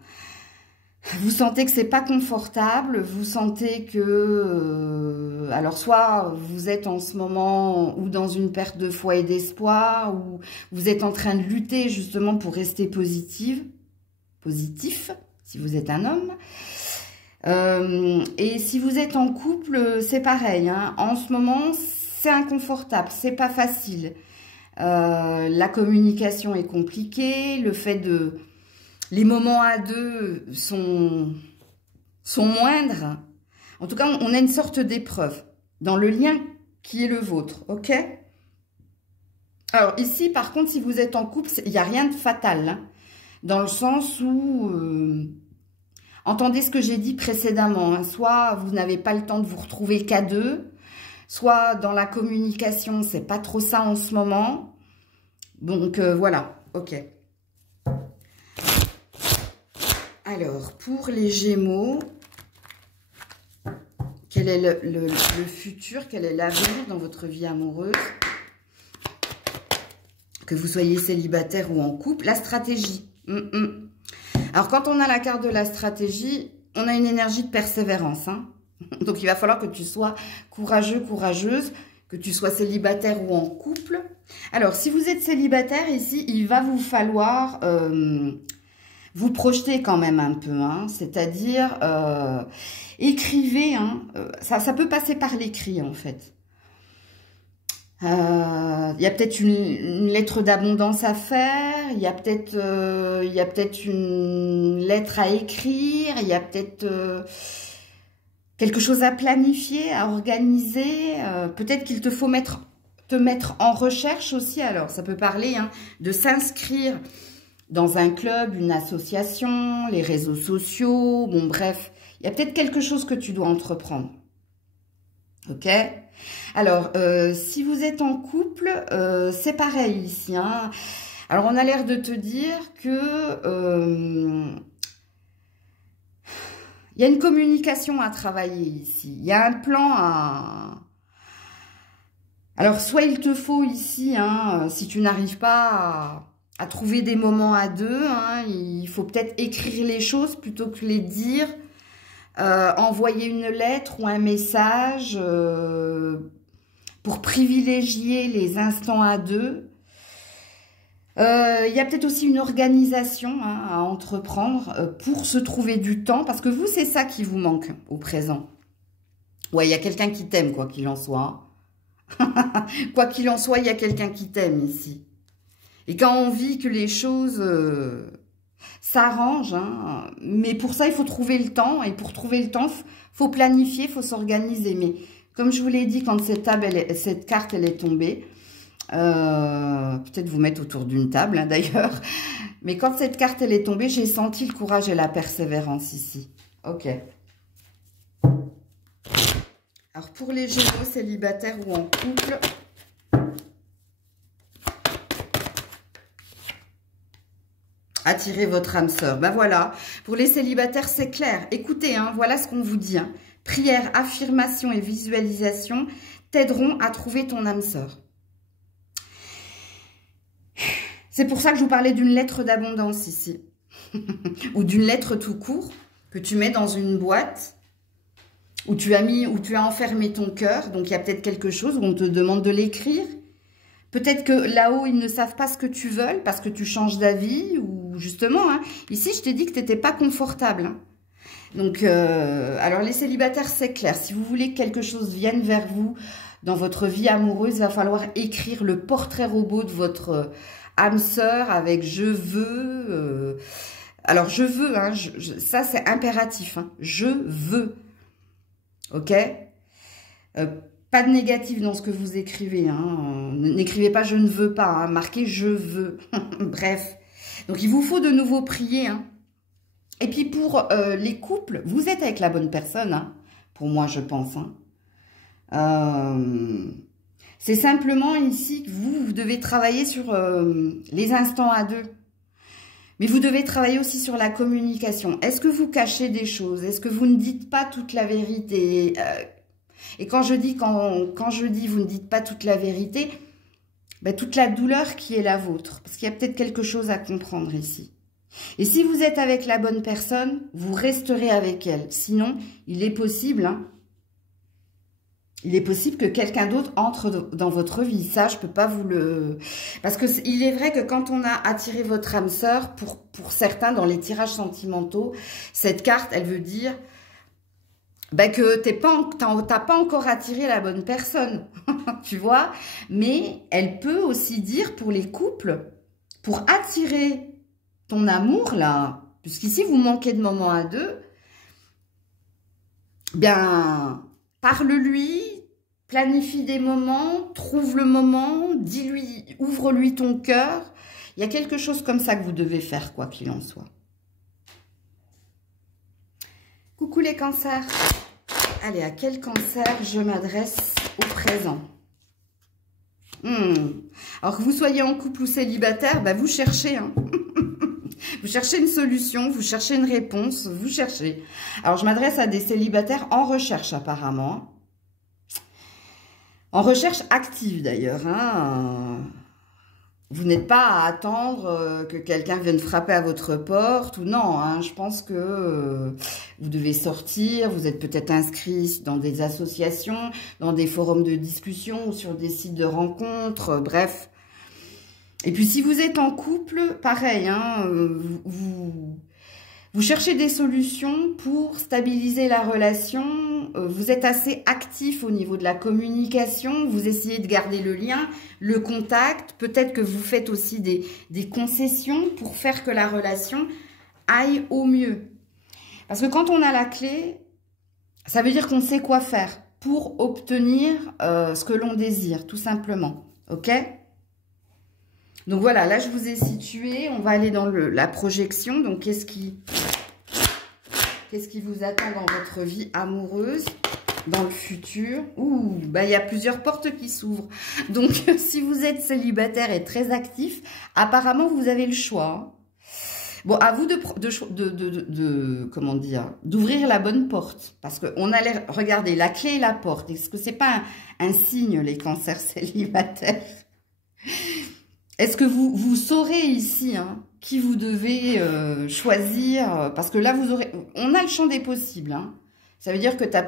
Vous sentez que c'est pas confortable, vous sentez que... alors, soit vous êtes en ce moment ou dans une perte de foi et d'espoir, ou vous êtes en train de lutter justement pour rester positif, si vous êtes un homme. Et si vous êtes en couple, c'est pareil. Hein. En ce moment, c'est inconfortable, c'est pas facile. La communication est compliquée, le fait de... Les moments à deux sont sont moindres. En tout cas, on a une sorte d'épreuve dans le lien qui est le vôtre, ok? Alors ici, par contre, si vous êtes en couple, il n'y a rien de fatal, hein, dans le sens où, entendez ce que j'ai dit précédemment, hein, soit vous n'avez pas le temps de vous retrouver qu'à deux, soit dans la communication, c'est pas trop ça en ce moment. Donc voilà, ok. Alors, pour les Gémeaux, quel est le futur, quel est l'avenir dans votre vie amoureuse? Que vous soyez célibataire ou en couple, la stratégie. Alors, quand on a la carte de la stratégie, on a une énergie de persévérance. Hein. Donc, il va falloir que tu sois courageux, courageuse, que tu sois célibataire ou en couple. Alors, si vous êtes célibataire ici, il va vous falloir vous projeter quand même un peu. Hein. C'est-à-dire, écrivez. Hein, ça peut passer par l'écrit, en fait. Il y a peut-être une lettre d'abondance à faire, il y a peut-être une lettre à écrire, il y a peut-être quelque chose à planifier, à organiser. Peut-être qu'il te faut te mettre en recherche aussi. Alors, ça peut parler hein, de s'inscrire dans un club, une association, les réseaux sociaux. Bon, bref, il y a peut-être quelque chose que tu dois entreprendre. Ok? Alors, si vous êtes en couple, c'est pareil ici. Hein. Alors, on a l'air de te dire que il y a une communication à travailler ici. Il y a un plan à... Alors, soit il te faut ici, hein, si tu n'arrives pas à trouver des moments à deux, hein, il faut peut-être écrire les choses plutôt que les dire. Envoyer une lettre ou un message pour privilégier les instants à deux. Il y a peut-être aussi une organisation hein, à entreprendre pour se trouver du temps, parce que vous, c'est ça qui vous manque au présent. Ouais, il y a quelqu'un qui t'aime, quoi qu'il en soit. Quoi qu'il en soit, il y a quelqu'un qui t'aime ici. Et quand on vit que les choses... s'arrange, hein, mais pour ça, il faut trouver le temps. Et pour trouver le temps, il faut planifier, il faut s'organiser. Mais comme je vous l'ai dit, quand cette carte elle est tombée, peut-être vous mettre autour d'une table, hein, d'ailleurs. Mais quand cette carte elle est tombée, j'ai senti le courage et la persévérance ici. Ok. Alors, pour les Gémeaux, célibataires ou en couple... Attirez votre âme sœur. Ben voilà, pour les célibataires, c'est clair. Écoutez, hein, voilà ce qu'on vous dit. Hein. Prière, affirmation et visualisation t'aideront à trouver ton âme sœur. C'est pour ça que je vous parlais d'une lettre d'abondance ici. Ou d'une lettre tout court que tu mets dans une boîte où tu as enfermé ton cœur. Donc, il y a peut-être quelque chose où on te demande de l'écrire. Peut-être que là-haut, ils ne savent pas ce que tu veux parce que tu changes d'avis ou justement, hein, ici, je t'ai dit que tu n'étais pas confortable. Hein. Donc, alors les célibataires, c'est clair. Si vous voulez que quelque chose vienne vers vous dans votre vie amoureuse, il va falloir écrire le portrait robot de votre âme sœur avec « je veux ». Alors, je veux, hein, ça c'est impératif. Hein, je veux. Ok pas de négatif dans ce que vous écrivez. Hein. N'écrivez pas « je ne veux pas hein. ». Marquez « je veux ». Bref. Donc, il vous faut de nouveau prier. Hein. Et puis, pour les couples, vous êtes avec la bonne personne. Hein. Pour moi, je pense. Hein. C'est simplement ici que vous devez travailler sur les instants à deux. Mais vous devez travailler aussi sur la communication. Est-ce que vous cachez des choses? Est-ce que vous ne dites pas toute la vérité et quand je dis vous ne dites pas toute la vérité, ben, toute la douleur qui est la vôtre. Parce qu'il y a peut-être quelque chose à comprendre ici. Et si vous êtes avec la bonne personne, vous resterez avec elle. Sinon, il est possible, hein, il est possible que quelqu'un d'autre entre dans votre vie. Ça, je peux pas vous le... Parce que il est vrai que quand on a attiré votre âme sœur, pour certains, dans les tirages sentimentaux, cette carte, elle veut dire... Ben que t'as pas encore attiré la bonne personne, tu vois. Mais elle peut aussi dire pour les couples, pour attirer ton amour là, puisqu'ici vous manquez de moments à deux, bien, parle-lui, planifie des moments, trouve le moment, dis-lui, ouvre-lui ton cœur. Il y a quelque chose comme ça que vous devez faire, quoi qu'il en soit. Coucou les cancers. Allez, à quel cancer je m'adresse au présent? Alors que vous soyez en couple ou célibataire, bah vous cherchez, hein. Vous cherchez une solution, vous cherchez une réponse, vous cherchez. Alors, je m'adresse à des célibataires en recherche, apparemment. En recherche active, d'ailleurs, hein. Vous n'êtes pas à attendre que quelqu'un vienne frapper à votre porte ou non, hein. Je pense que vous devez sortir, vous êtes peut-être inscrit dans des associations, dans des forums de discussion ou sur des sites de rencontres, bref. Et puis si vous êtes en couple, pareil, hein, vous cherchez des solutions pour stabiliser la relation, vous êtes assez actif au niveau de la communication, vous essayez de garder le lien, le contact, peut-être que vous faites aussi des concessions pour faire que la relation aille au mieux. Parce que quand on a la clé, ça veut dire qu'on sait quoi faire pour obtenir ce que l'on désire, tout simplement, ok ? Donc voilà, là je vous ai situé, on va aller dans la projection. Donc qu'est-ce qui vous attend dans votre vie amoureuse, dans le futur? Ouh, bah il y a plusieurs portes qui s'ouvrent. Donc si vous êtes célibataire et très actif, apparemment vous avez le choix. Bon, à vous comment dire, d'ouvrir la bonne porte. Parce qu'on allait regarder la clé et la porte. Est-ce que c'est pas un signe, les cancers célibataires? Est-ce que vous saurez ici hein, qui vous devez choisir? Parce que là, on a le champ des possibles. Hein. Ça veut dire que tu as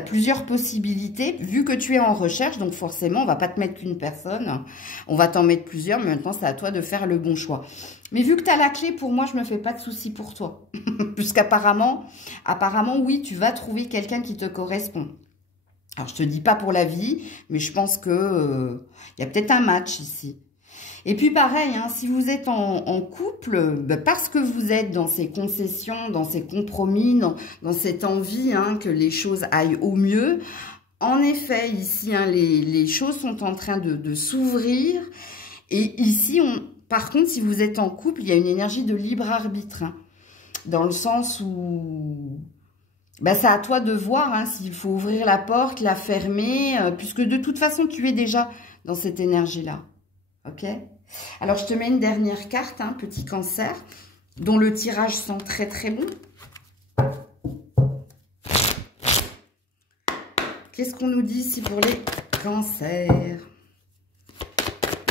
plusieurs possibilités. Vu que tu es en recherche, donc forcément, on va pas te mettre qu'une personne. On va t'en mettre plusieurs, mais maintenant, c'est à toi de faire le bon choix. Mais vu que tu as la clé, pour moi, je me fais pas de soucis pour toi. Puisqu'apparemment, oui, tu vas trouver quelqu'un qui te correspond. Alors, je te dis pas pour la vie, mais je pense que y a peut-être un match ici. Et puis, pareil, hein, si vous êtes en couple, parce que vous êtes dans ces concessions, dans ces compromis, dans cette envie hein, que les choses aillent au mieux, en effet, ici, hein, les choses sont en train de s'ouvrir. Et ici, par contre, si vous êtes en couple, il y a une énergie de libre arbitre. Hein, dans le sens où... Ben, c'est à toi de voir hein, s'il faut ouvrir la porte, la fermer, puisque de toute façon, tu es déjà dans cette énergie-là. Ok? Alors, je te mets une dernière carte, hein, petit cancer, dont le tirage sent très très bon. Qu'est-ce qu'on nous dit ici pour les cancers?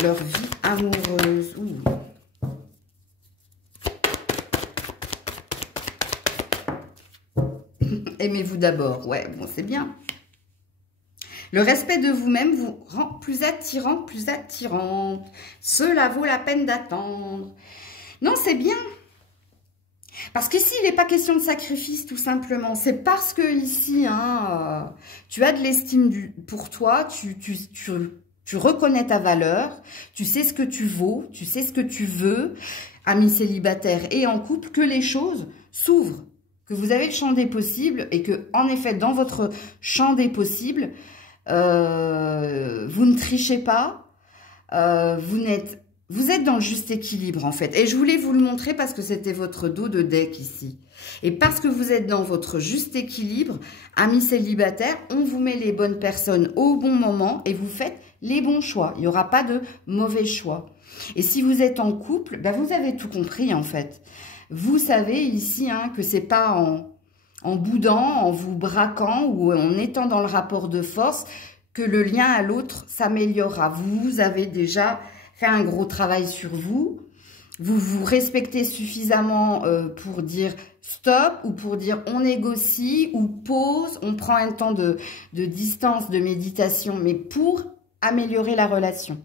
Leur vie amoureuse. Ouh. Aimez-vous d'abord. Ouais, bon, c'est bien. Le respect de vous-même vous rend plus attirant, plus attirante. Cela vaut la peine d'attendre. Non, c'est bien. Parce qu'ici, il n'est pas question de sacrifice, tout simplement. C'est parce que ici, hein, tu as de l'estime pour toi, tu reconnais ta valeur, tu sais ce que tu vaux, tu sais ce que tu veux, ami célibataire et en couple, que les choses s'ouvrent. Que vous avez le champ des possibles et que, en effet, dans votre champ des possibles, vous ne trichez pas, vous êtes dans le juste équilibre, en fait. Et je voulais vous le montrer parce que c'était votre dos de deck ici. Et parce que vous êtes dans votre juste équilibre, amis célibataires, on vous met les bonnes personnes au bon moment et vous faites les bons choix. Il n'y aura pas de mauvais choix. Et si vous êtes en couple, ben vous avez tout compris, en fait. Vous savez ici hein, que c'est pas en boudant, en vous braquant ou en étant dans le rapport de force que le lien à l'autre s'améliorera. Vous avez déjà fait un gros travail sur vous. Vous vous respectez suffisamment pour dire stop ou pour dire on négocie ou pause. On prend un temps de distance, de méditation, mais pour améliorer la relation.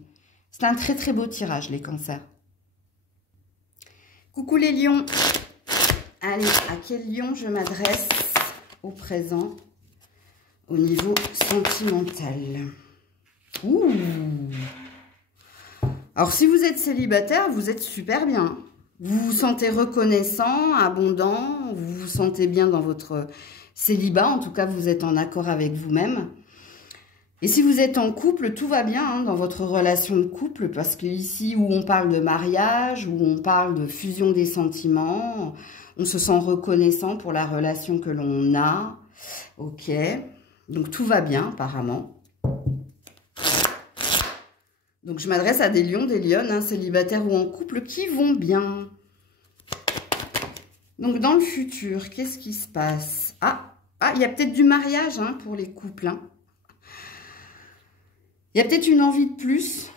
C'est un très très beau tirage, les cancers. Coucou les lions. Allez, à quel lion je m'adresse au présent au niveau sentimental? Ouh. Alors, si vous êtes célibataire, vous êtes super bien. Vous vous sentez reconnaissant, abondant, vous vous sentez bien dans votre célibat. En tout cas, vous êtes en accord avec vous-même. Et si vous êtes en couple, tout va bien dans votre relation de couple, parce que ici où on parle de mariage, où on parle de fusion des sentiments, on se sent reconnaissant pour la relation que l'on a. Ok, donc tout va bien apparemment. Donc je m'adresse à des lions, des lionnes, célibataires ou en couple, qui vont bien. Donc dans le futur, qu'est-ce qui se passe? Ah, il y a peut-être du mariage pour les couples. Il y a peut-être une envie de plus,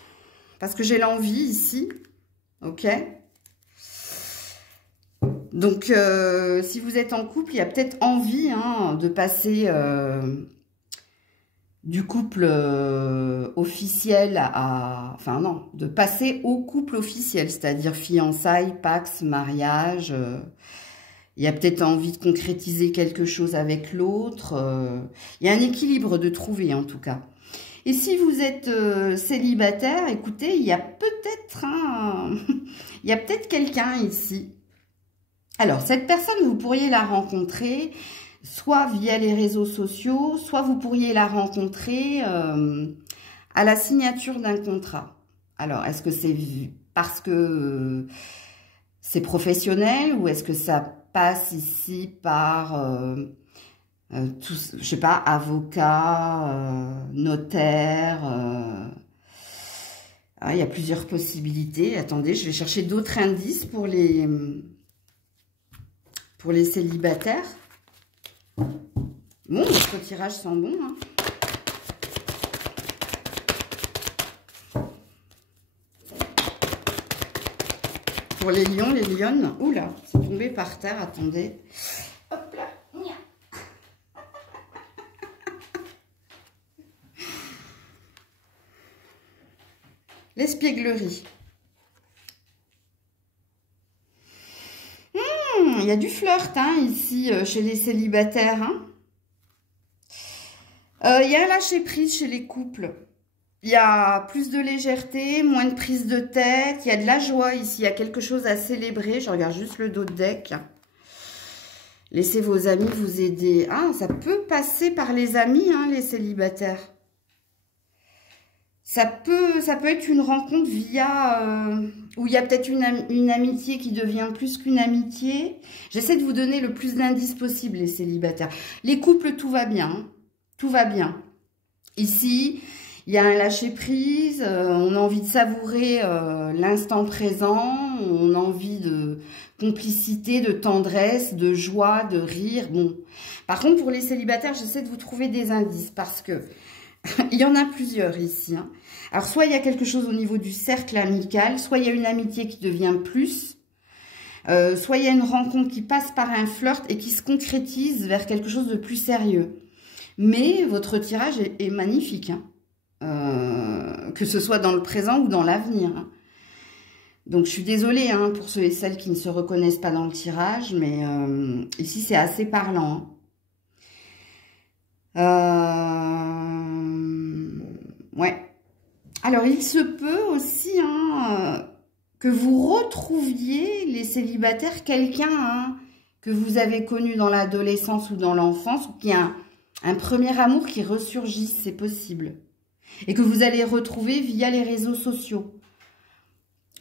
parce que j'ai l'envie ici, ok? Donc, si vous êtes en couple, il y a peut-être envie de passer du couple officiel à... Enfin non, de passer au couple officiel, c'est-à-dire fiançailles, pax, mariage. Il y a peut-être envie de concrétiser quelque chose avec l'autre. Il y a un équilibre de trouver en tout cas. Et si vous êtes célibataire, écoutez, il y a peut-être il y a peut-être quelqu'un ici. Alors, cette personne, vous pourriez la rencontrer soit via les réseaux sociaux, soit vous pourriez la rencontrer à la signature d'un contrat. Alors, est-ce que c'est parce que c'est professionnel ou est-ce que ça passe ici par... je sais pas, avocat, notaire, il y a plusieurs possibilités. Attendez, je vais chercher d'autres indices pour les célibataires. Bon, notre tirage sent bon. Pour les lions, les lionnes. Oula, c'est tombé par terre, attendez. Hop là. L'espièglerie. Il y a du flirt ici chez les célibataires. Il y a un lâcher-prise chez les couples. Il y a plus de légèreté, moins de prise de tête. Il y a de la joie ici. Il y a quelque chose à célébrer. Je regarde juste le dos de deck. Laissez vos amis vous aider. Ah, ça peut passer par les amis, les célibataires. Ça peut être une rencontre via... où il y a peut-être une amitié qui devient plus qu'une amitié. J'essaie de vous donner le plus d'indices possible, les célibataires. Les couples, tout va bien. Tout va bien. Ici, il y a un lâcher-prise. On a envie de savourer l'instant présent. On a envie de complicité, de tendresse, de joie, de rire. Bon. Par contre, pour les célibataires, j'essaie de vous trouver des indices parce que... il y en a plusieurs ici. Alors, soit il y a quelque chose au niveau du cercle amical, soit il y a une amitié qui devient plus, soit il y a une rencontre qui passe par un flirt et qui se concrétise vers quelque chose de plus sérieux. Mais votre tirage est magnifique, que ce soit dans le présent ou dans l'avenir. Donc, je suis désolée pour ceux et celles qui ne se reconnaissent pas dans le tirage, mais ici, c'est assez parlant. Ouais. Alors, il se peut aussi que vous retrouviez, les célibataires, quelqu'un que vous avez connu dans l'adolescence ou dans l'enfance, ou qui a un premier amour qui ressurgisse, c'est possible. Et que vous allez retrouver via les réseaux sociaux.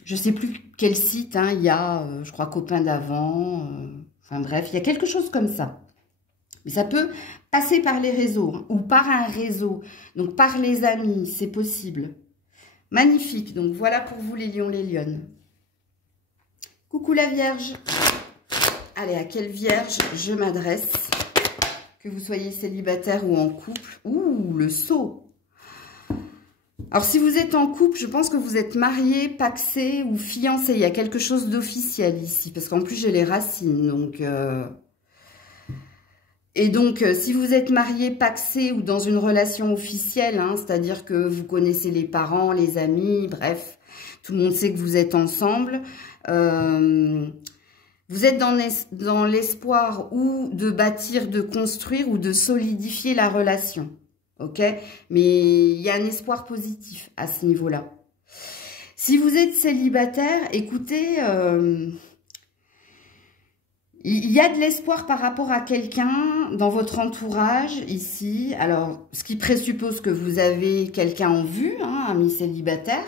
Je ne sais plus quel site, il y a, je crois, Copains d'avant, enfin bref, il y a quelque chose comme ça. Mais ça peut passer par les réseaux ou par un réseau, donc par les amis, c'est possible. Magnifique, donc voilà pour vous les lions, les lionnes. Coucou la Vierge. Allez, à quelle Vierge je m'adresse? Que vous soyez célibataire ou en couple. Ouh, le sceau. Alors, si vous êtes en couple, je pense que vous êtes marié, paxé ou fiancé. Il y a quelque chose d'officiel ici, parce qu'en plus, j'ai les racines, donc... Et donc, si vous êtes marié, paxé ou dans une relation officielle, c'est-à-dire que vous connaissez les parents, les amis, bref, tout le monde sait que vous êtes ensemble, vous êtes dans l'espoir ou de bâtir, de construire ou de solidifier la relation, ok? Mais il y a un espoir positif à ce niveau-là. Si vous êtes célibataire, écoutez, il y a de l'espoir par rapport à quelqu'un dans votre entourage ici. Alors, ce qui présuppose que vous avez quelqu'un en vue, hein, ami célibataire.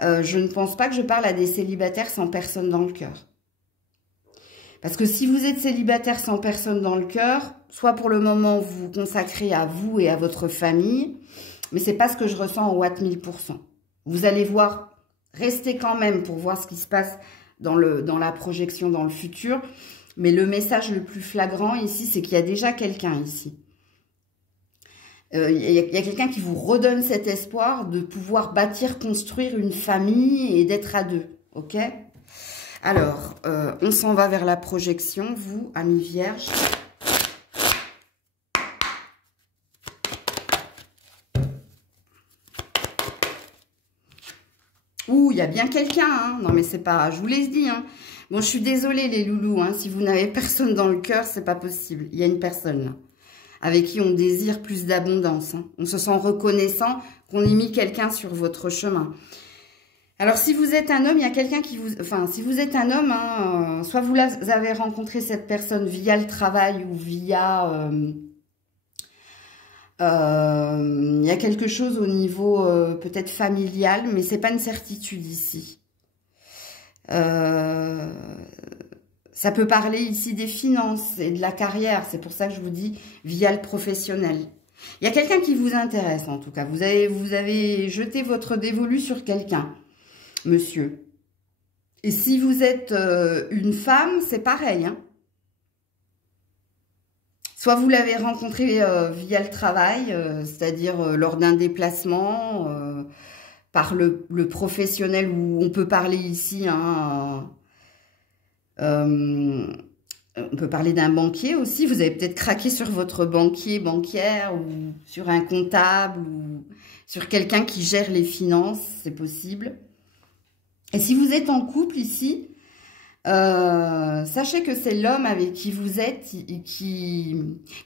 Je ne pense pas que je parle à des célibataires sans personne dans le cœur. Parce que si vous êtes célibataire sans personne dans le cœur, soit pour le moment vous vous consacrez à vous et à votre famille, mais c'est pas ce que je ressens en Watt 1000%. Vous allez voir, restez quand même pour voir ce qui se passe dans la projection dans le futur. Mais le message le plus flagrant ici, c'est qu'il y a déjà quelqu'un ici. Il y a quelqu'un qui vous redonne cet espoir de pouvoir bâtir, construire une famille et d'être à deux. Ok ? Alors, on s'en va vers la projection, vous, amis vierges. Ouh, il y a bien quelqu'un, hein. Non, mais c'est pas... Je vous l'ai dit, hein. Bon, je suis désolée, les loulous, hein. Si vous n'avez personne dans le cœur, c'est pas possible. Il y a une personne, là, avec qui on désire plus d'abondance, hein. On se sent reconnaissant qu'on ait mis quelqu'un sur votre chemin. Alors, si vous êtes un homme, il y a quelqu'un qui vous... Enfin, si vous êtes un homme, hein, soit vous avez rencontré cette personne via le travail ou via... il y a quelque chose au niveau peut-être familial, mais c'est pas une certitude ici. Ça peut parler ici des finances et de la carrière. C'est pour ça que je vous dis via le professionnel. Il y a quelqu'un qui vous intéresse en tout cas. Vous avez jeté votre dévolu sur quelqu'un, monsieur. Et si vous êtes une femme, c'est pareil, hein. Soit vous l'avez rencontré via le travail, c'est-à-dire lors d'un déplacement, par le professionnel, où on peut parler ici, hein, on peut parler d'un banquier aussi. Vous avez peut-être craqué sur votre banquier, banquière, ou sur un comptable, ou sur quelqu'un qui gère les finances, c'est possible. Et si vous êtes en couple ici, sachez que c'est l'homme avec qui vous êtes, qui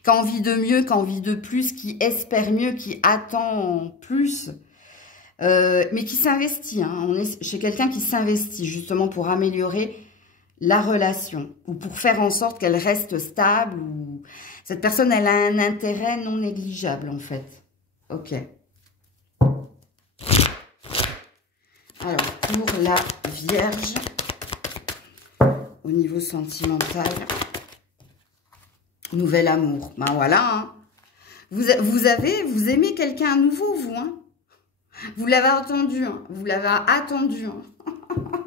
a envie de mieux, qui a envie de plus, qui espère mieux, qui attend plus, mais qui s'investit, hein. On est chez quelqu'un qui s'investit justement pour améliorer la relation ou pour faire en sorte qu'elle reste stable. Ou... Cette personne, elle a un intérêt non négligeable en fait. Ok. Alors, pour la Vierge... Au niveau sentimental, nouvel amour. Ben voilà, hein. Vous aimez quelqu'un à nouveau, vous, hein. Vous l'avez attendu, hein. Vous l'avez attendu, hein.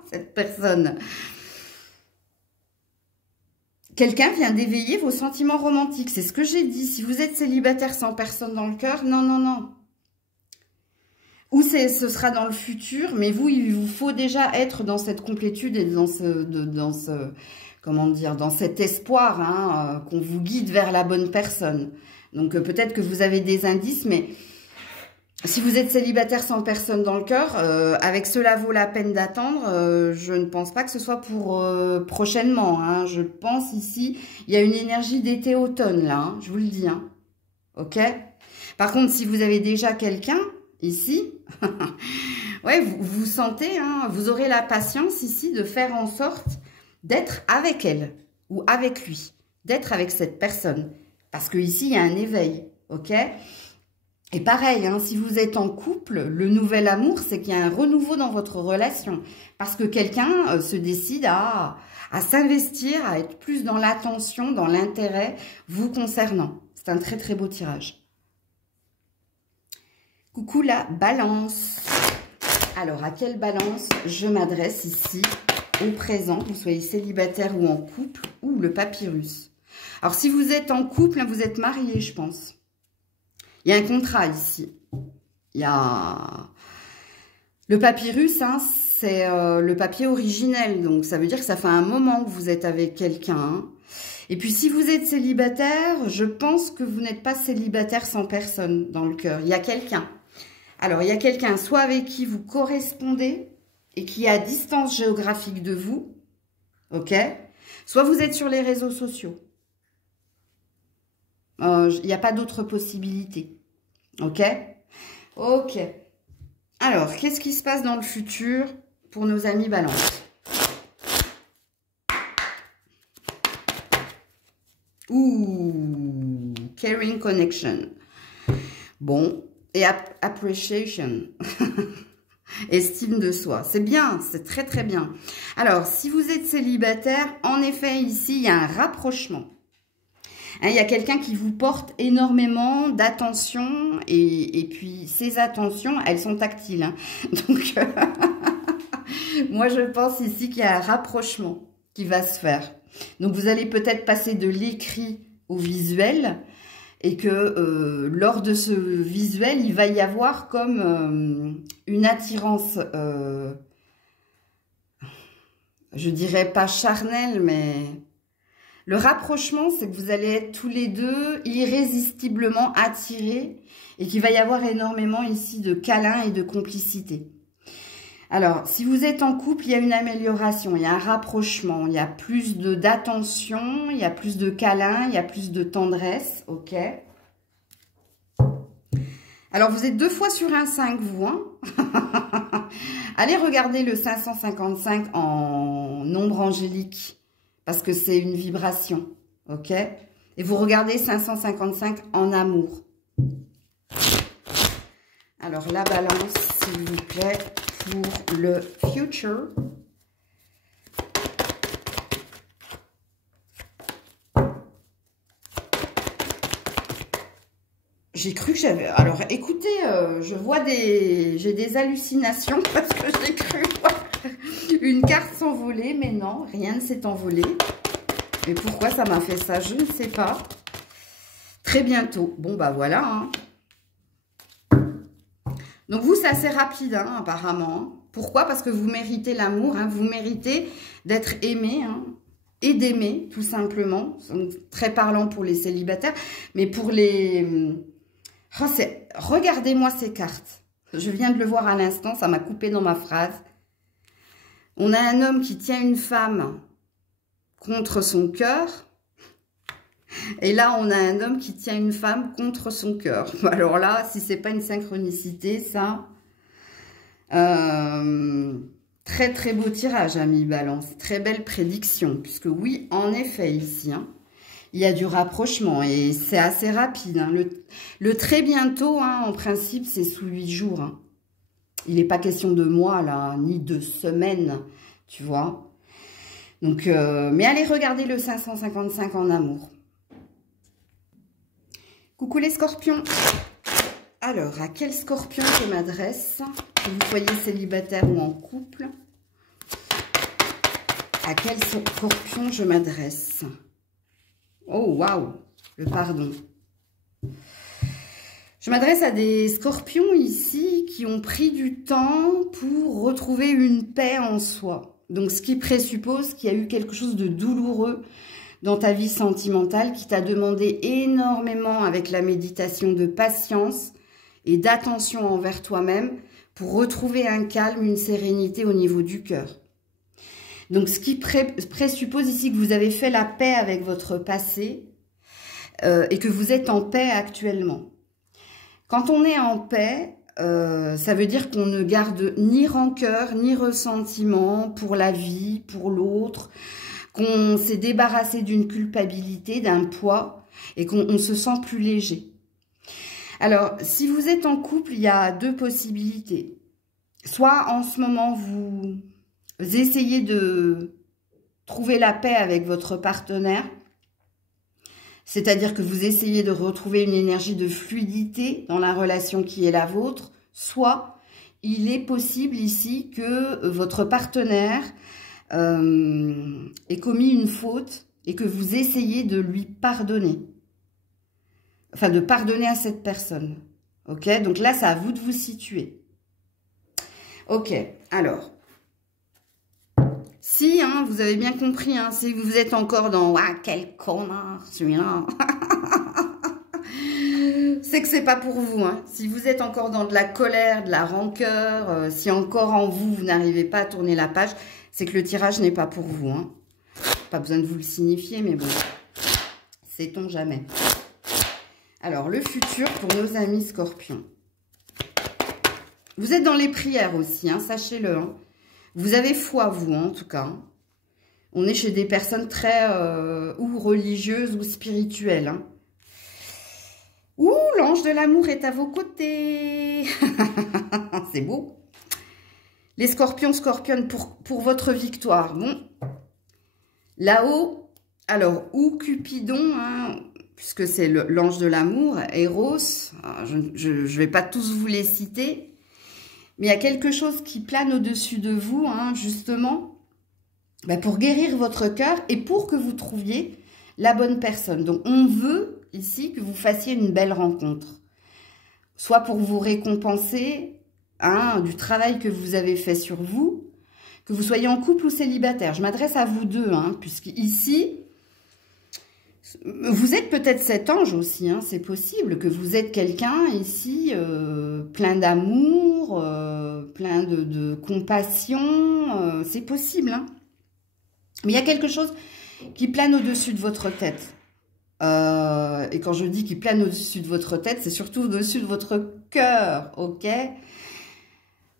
Cette personne. Quelqu'un vient d'éveiller vos sentiments romantiques. C'est ce que j'ai dit. Si vous êtes célibataire sans personne dans le cœur, non, non, non. Ou ce sera dans le futur, mais vous, il vous faut déjà être dans cette complétude et dans comment dire, dans cet espoir, hein, qu'on vous guide vers la bonne personne. Donc peut-être que vous avez des indices, mais si vous êtes célibataire sans personne dans le cœur, avec cela vaut la peine d'attendre. Je ne pense pas que ce soit pour prochainement, hein. Je pense ici, il y a une énergie d'été-automne là, hein, je vous le dis, hein. Ok. Par contre, si vous avez déjà quelqu'un ici, ouais, vous sentez, hein, vous aurez la patience ici de faire en sorte d'être avec elle ou avec lui, d'être avec cette personne. Parce que ici, il y a un éveil, ok? Et pareil, hein, si vous êtes en couple, le nouvel amour, c'est qu'il y a un renouveau dans votre relation. Parce que quelqu'un se décide à s'investir, à être plus dans l'attention, dans l'intérêt vous concernant. C'est un très très beau tirage. Coucou la balance. Alors, à quelle balance je m'adresse ici au présent, que vous soyez célibataire ou en couple, ou le papyrus. Alors, si vous êtes en couple, vous êtes marié, je pense. Il y a un contrat ici. Il y a... Le papyrus, hein, c'est le papier originel. Donc, ça veut dire que ça fait un moment que vous êtes avec quelqu'un. Hein. Et puis, si vous êtes célibataire, je pense que vous n'êtes pas célibataire sans personne dans le cœur. Il y a quelqu'un. Alors, il y a quelqu'un soit avec qui vous correspondez et qui est à distance géographique de vous, ok? Soit vous êtes sur les réseaux sociaux. Il n'y a pas d'autre possibilité, ok? Ok. Alors, qu'est-ce qui se passe dans le futur pour nos amis Balance? Ouh, caring connection. Bon, et appreciation. Estime de soi. C'est bien, c'est très très bien. Alors, si vous êtes célibataire, en effet, ici, il y a un rapprochement. Hein, il y a quelqu'un qui vous porte énormément d'attention et puis ces attentions, elles sont tactiles. Hein. Donc, moi, je pense ici qu'il y a un rapprochement qui va se faire. Donc, vous allez peut-être passer de l'écrit au visuel et que lors de ce visuel, il va y avoir comme une attirance, je dirais pas charnelle, mais le rapprochement, c'est que vous allez être tous les deux irrésistiblement attirés et qu'il va y avoir énormément ici de câlins et de complicité. Alors, si vous êtes en couple, il y a une amélioration, il y a un rapprochement, il y a plus d'attention, il y a plus de câlins, il y a plus de tendresse, ok. Alors, vous êtes 2 fois sur un 5, vous, hein. Allez regarder le 555 en nombre angélique, parce que c'est une vibration, ok. Et vous regardez 555 en amour. Alors, la balance, s'il vous plaît, pour le future. J'ai cru que j'avais... Alors, écoutez, je vois j'ai des hallucinations parce que j'ai cru voir une carte s'envoler, mais non, rien ne s'est envolé. Et pourquoi ça m'a fait ça, je ne sais pas. Très bientôt. Bon, bah voilà, hein. Donc, vous, c'est assez rapide, hein, apparemment. Pourquoi? Parce que vous méritez l'amour, hein, vous méritez d'être aimé, hein, et d'aimer, tout simplement. C'est très parlant pour les célibataires. Mais pour les... Oh, regardez-moi ces cartes. Je viens de le voir à l'instant, ça m'a coupé dans ma phrase. On a un homme qui tient une femme contre son cœur. Et là, on a un homme qui tient une femme contre son cœur. Alors là, si c'est pas une synchronicité, ça... très très beau tirage, ami Balance. Très belle prédiction. Puisque oui, en effet, ici, hein, il y a du rapprochement. Et c'est assez rapide. Hein. Le très bientôt, hein, en principe, c'est sous 8 jours. Hein. Il n'est pas question de mois, là, ni de semaines, tu vois. Donc, mais allez regarder le 555 en amour. Coucou les scorpions. Alors, à quel scorpion je m'adresse? Que vous soyez célibataire ou en couple. À quel scorpion je m'adresse? Oh, waouh! Le pardon. Je m'adresse à des scorpions ici qui ont pris du temps pour retrouver une paix en soi. Donc, ce qui présuppose qu'il y a eu quelque chose de douloureux dans ta vie sentimentale qui t'a demandé énormément avec la méditation de patience et d'attention envers toi-même pour retrouver un calme, une sérénité au niveau du cœur. Donc, ce qui présuppose ici que vous avez fait la paix avec votre passé et que vous êtes en paix actuellement. Quand on est en paix, ça veut dire qu'on ne garde ni rancœur, ni ressentiment pour la vie, pour l'autre, qu'on s'est débarrassé d'une culpabilité, d'un poids, et qu'on se sent plus léger. Alors, si vous êtes en couple, il y a 2 possibilités. Soit en ce moment, vous essayez de trouver la paix avec votre partenaire, c'est-à-dire que vous essayez de retrouver une énergie de fluidité dans la relation qui est la vôtre, soit il est possible ici que votre partenaire ait commis une faute et que vous essayez de lui pardonner. Enfin, de pardonner à cette personne. Ok? Donc là, c'est à vous de vous situer. Ok, alors. Si, hein, vous avez bien compris, hein, si vous êtes encore dans « Ah, quel connard, celui-là !» c'est que c'est pas pour vous. Hein. Si vous êtes encore dans de la colère, de la rancœur, si encore en vous, vous n'arrivez pas à tourner la page, c'est que le tirage n'est pas pour vous. Hein. Pas besoin de vous le signifier, mais bon, sait-on jamais. Alors, le futur pour nos amis scorpions. Vous êtes dans les prières aussi, hein, sachez-le. Hein. Vous avez foi, vous, hein, en tout cas. On est chez des personnes très ou religieuses ou spirituelles. Hein. Ouh, l'ange de l'amour est à vos côtés. C'est beau. Les scorpions, scorpionnes, pour votre victoire. Bon. Là-haut, alors, ou Cupidon, hein, puisque c'est l'ange de l'amour, Eros, je ne vais pas tous vous les citer, mais il y a quelque chose qui plane au-dessus de vous, hein, justement, bah, pour guérir votre cœur et pour que vous trouviez la bonne personne. Donc, on veut ici que vous fassiez une belle rencontre, soit pour vous récompenser hein, du travail que vous avez fait sur vous, que vous soyez en couple ou célibataire. Je m'adresse à vous deux, hein, puisque ici, vous êtes peut-être cet ange aussi, hein, c'est possible que vous êtes quelqu'un ici plein d'amour, plein de compassion, c'est possible. Hein. Mais il y a quelque chose qui plane au-dessus de votre tête. Et quand je dis qu'il plane au-dessus de votre tête, c'est surtout au-dessus de votre cœur, ok?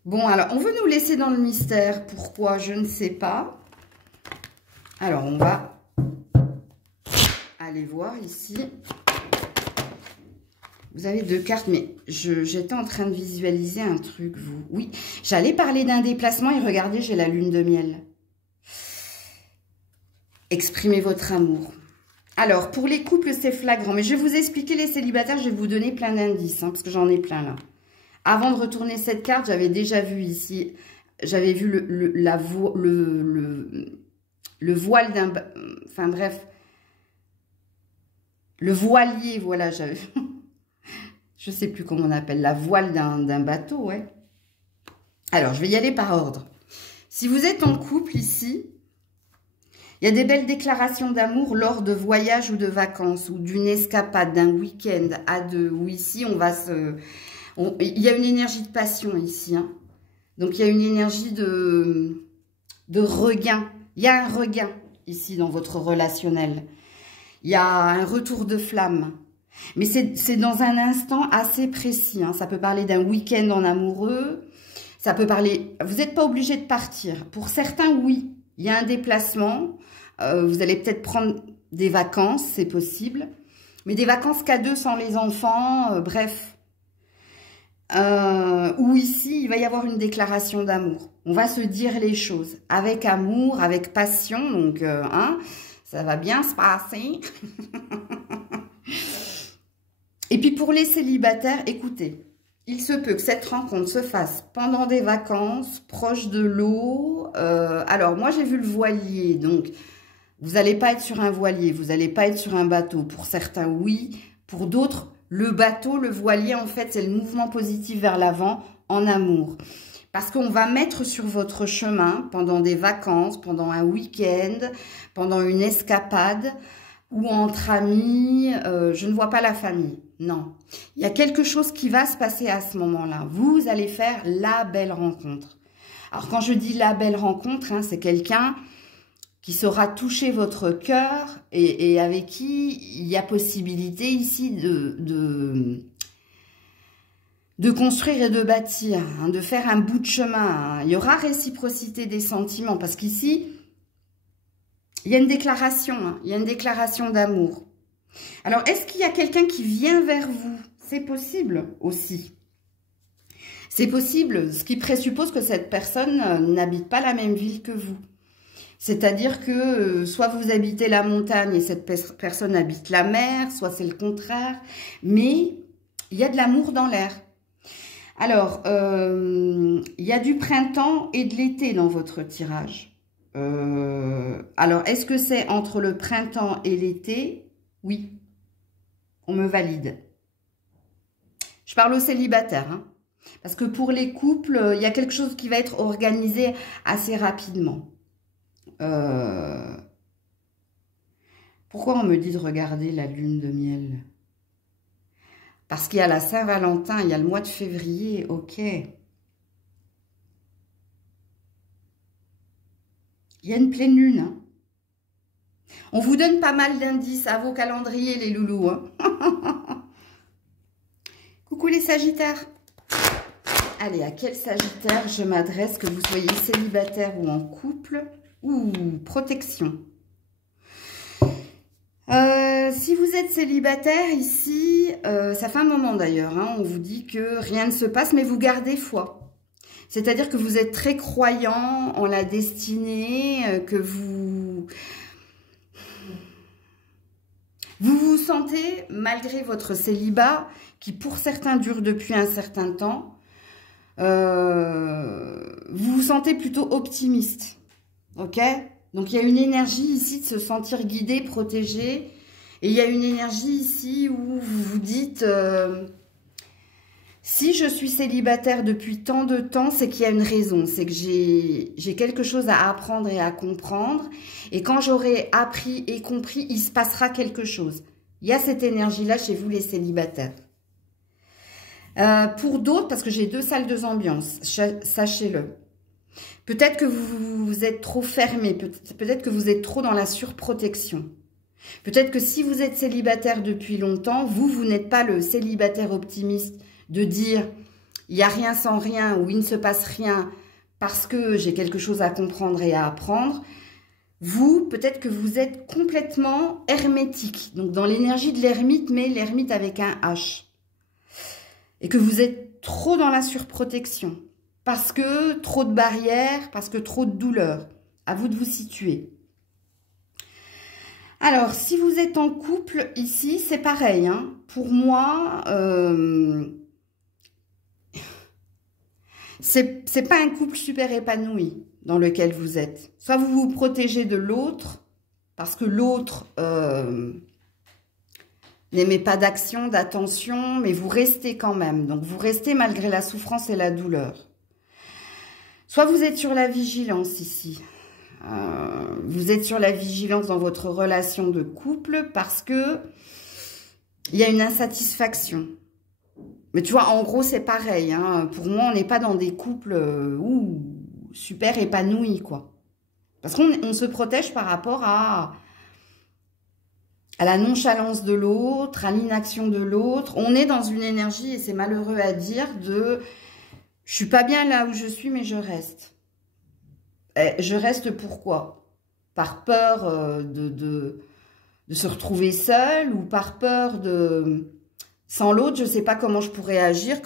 Bon, alors, on veut nous laisser dans le mystère. Pourquoi? Je ne sais pas. Alors, on va aller voir ici. Vous avez deux cartes, mais j'étais en train de visualiser un truc, vous. Oui, j'allais parler d'un déplacement et regardez, j'ai la lune de miel. Exprimez votre amour. Alors, pour les couples, c'est flagrant. Mais je vais vous expliquer les célibataires, je vais vous donner plein d'indices, hein, parce que j'en ai plein là. Avant de retourner cette carte, j'avais déjà vu ici, j'avais vu le voile d'un... Enfin bref, le voilier, voilà, j'avais... Je ne sais plus comment on appelle, la voile d'un bateau, ouais. Alors, je vais y aller par ordre. Si vous êtes en couple ici, il y a des belles déclarations d'amour lors de voyages ou de vacances, ou d'une escapade, d'un week-end à deux, où ici, on va se... il y a une énergie de passion ici. Hein. Donc, il y a une énergie de regain. Il y a un regain ici dans votre relationnel. Il y a un retour de flamme. Mais c'est dans un instant assez précis. Hein. Ça peut parler d'un week-end en amoureux. Ça peut parler... Vous n'êtes pas obligé de partir. Pour certains, oui. Il y a un déplacement. Vous allez peut-être prendre des vacances, c'est possible. Mais des vacances qu'à deux sans les enfants. Bref. Où ici, il va y avoir une déclaration d'amour. On va se dire les choses avec amour, avec passion. Donc, hein, ça va bien se passer. Et puis, pour les célibataires, écoutez, il se peut que cette rencontre se fasse pendant des vacances, proche de l'eau. Alors, moi, j'ai vu le voilier. Donc, vous n'allez pas être sur un voilier, vous n'allez pas être sur un bateau. Pour certains, oui. Pour d'autres, le bateau, le voilier, en fait, c'est le mouvement positif vers l'avant en amour. Parce qu'on va mettre sur votre chemin, pendant des vacances, pendant un week-end, pendant une escapade, ou entre amis, je ne vois pas la famille. Non. Il y a quelque chose qui va se passer à ce moment-là. Vous allez faire la belle rencontre. Alors, quand je dis la belle rencontre, hein, c'est quelqu'un qui saura toucher votre cœur et avec qui il y a possibilité ici de construire et de bâtir, hein, de faire un bout de chemin. Hein. Il y aura réciprocité des sentiments parce qu'ici, il y a une déclaration, hein, il y a une déclaration d'amour. Alors, est-ce qu'il y a quelqu'un qui vient vers vous? C'est possible aussi. C'est possible, ce qui présuppose que cette personne n'habite pas la même ville que vous. C'est-à-dire que soit vous habitez la montagne et cette personne habite la mer, soit c'est le contraire. Mais il y a de l'amour dans l'air. Alors, il y a du printemps et de l'été dans votre tirage. Alors, est-ce que c'est entre le printemps et l'été? Oui, on me valide. Je parle aux célibataires, hein, parce que pour les couples, il y a quelque chose qui va être organisé assez rapidement. Pourquoi on me dit de regarder la lune de miel? Parce qu'il y a la Saint-Valentin, il y a le mois de février, ok. Il y a une pleine lune, hein. On vous donne pas mal d'indices à vos calendriers, les loulous. Hein. Coucou les Sagittaires. Allez, à quel Sagittaire je m'adresse, que vous soyez célibataire ou en couple, ou protection. Si vous êtes célibataire ici, ça fait un moment d'ailleurs, hein, on vous dit que rien ne se passe, mais vous gardez foi. C'est-à-dire que vous êtes très croyant en la destinée, que vous vous sentez, malgré votre célibat, qui pour certains dure depuis un certain temps, vous vous sentez plutôt optimiste. Ok? Donc il y a une énergie ici de se sentir guidé, protégé. Et il y a une énergie ici où vous vous dites... si je suis célibataire depuis tant de temps, c'est qu'il y a une raison. C'est que j'ai quelque chose à apprendre et à comprendre. Et quand j'aurai appris et compris, il se passera quelque chose. Il y a cette énergie-là chez vous, les célibataires. Pour d'autres, parce que j'ai deux salles, deux ambiances, sachez-le. Peut-être que vous êtes trop fermé, peut-être que vous êtes trop dans la surprotection. Peut-être que si vous êtes célibataire depuis longtemps, vous n'êtes pas le célibataire optimiste de dire il n'y a rien sans rien ou il ne se passe rien parce que j'ai quelque chose à comprendre et à apprendre. Vous, peut-être que vous êtes complètement hermétique, donc dans l'énergie de l'ermite, mais l'ermite avec un H. Et que vous êtes trop dans la surprotection, parce que trop de barrières, parce que trop de douleurs. À vous de vous situer. Alors, si vous êtes en couple, ici, c'est pareil. Hein. Pour moi, c'est pas un couple super épanoui dans lequel vous êtes. Soit vous vous protégez de l'autre, parce que l'autre n'aimait pas d'action, d'attention, mais vous restez quand même. Donc, vous restez malgré la souffrance et la douleur. Soit vous êtes sur la vigilance ici. Vous êtes sur la vigilance dans votre relation de couple parce que il y a une insatisfaction. Mais tu vois, en gros, c'est pareil. Hein. Pour moi, on n'est pas dans des couples super épanouis, quoi. Parce qu'on se protège par rapport à la nonchalance de l'autre, à l'inaction de l'autre. On est dans une énergie, et c'est malheureux à dire, de « je suis pas bien là où je suis, mais je reste ». Je reste pourquoi? Par peur de se retrouver seule ou par peur de... Sans l'autre, je ne sais pas comment je pourrais agir.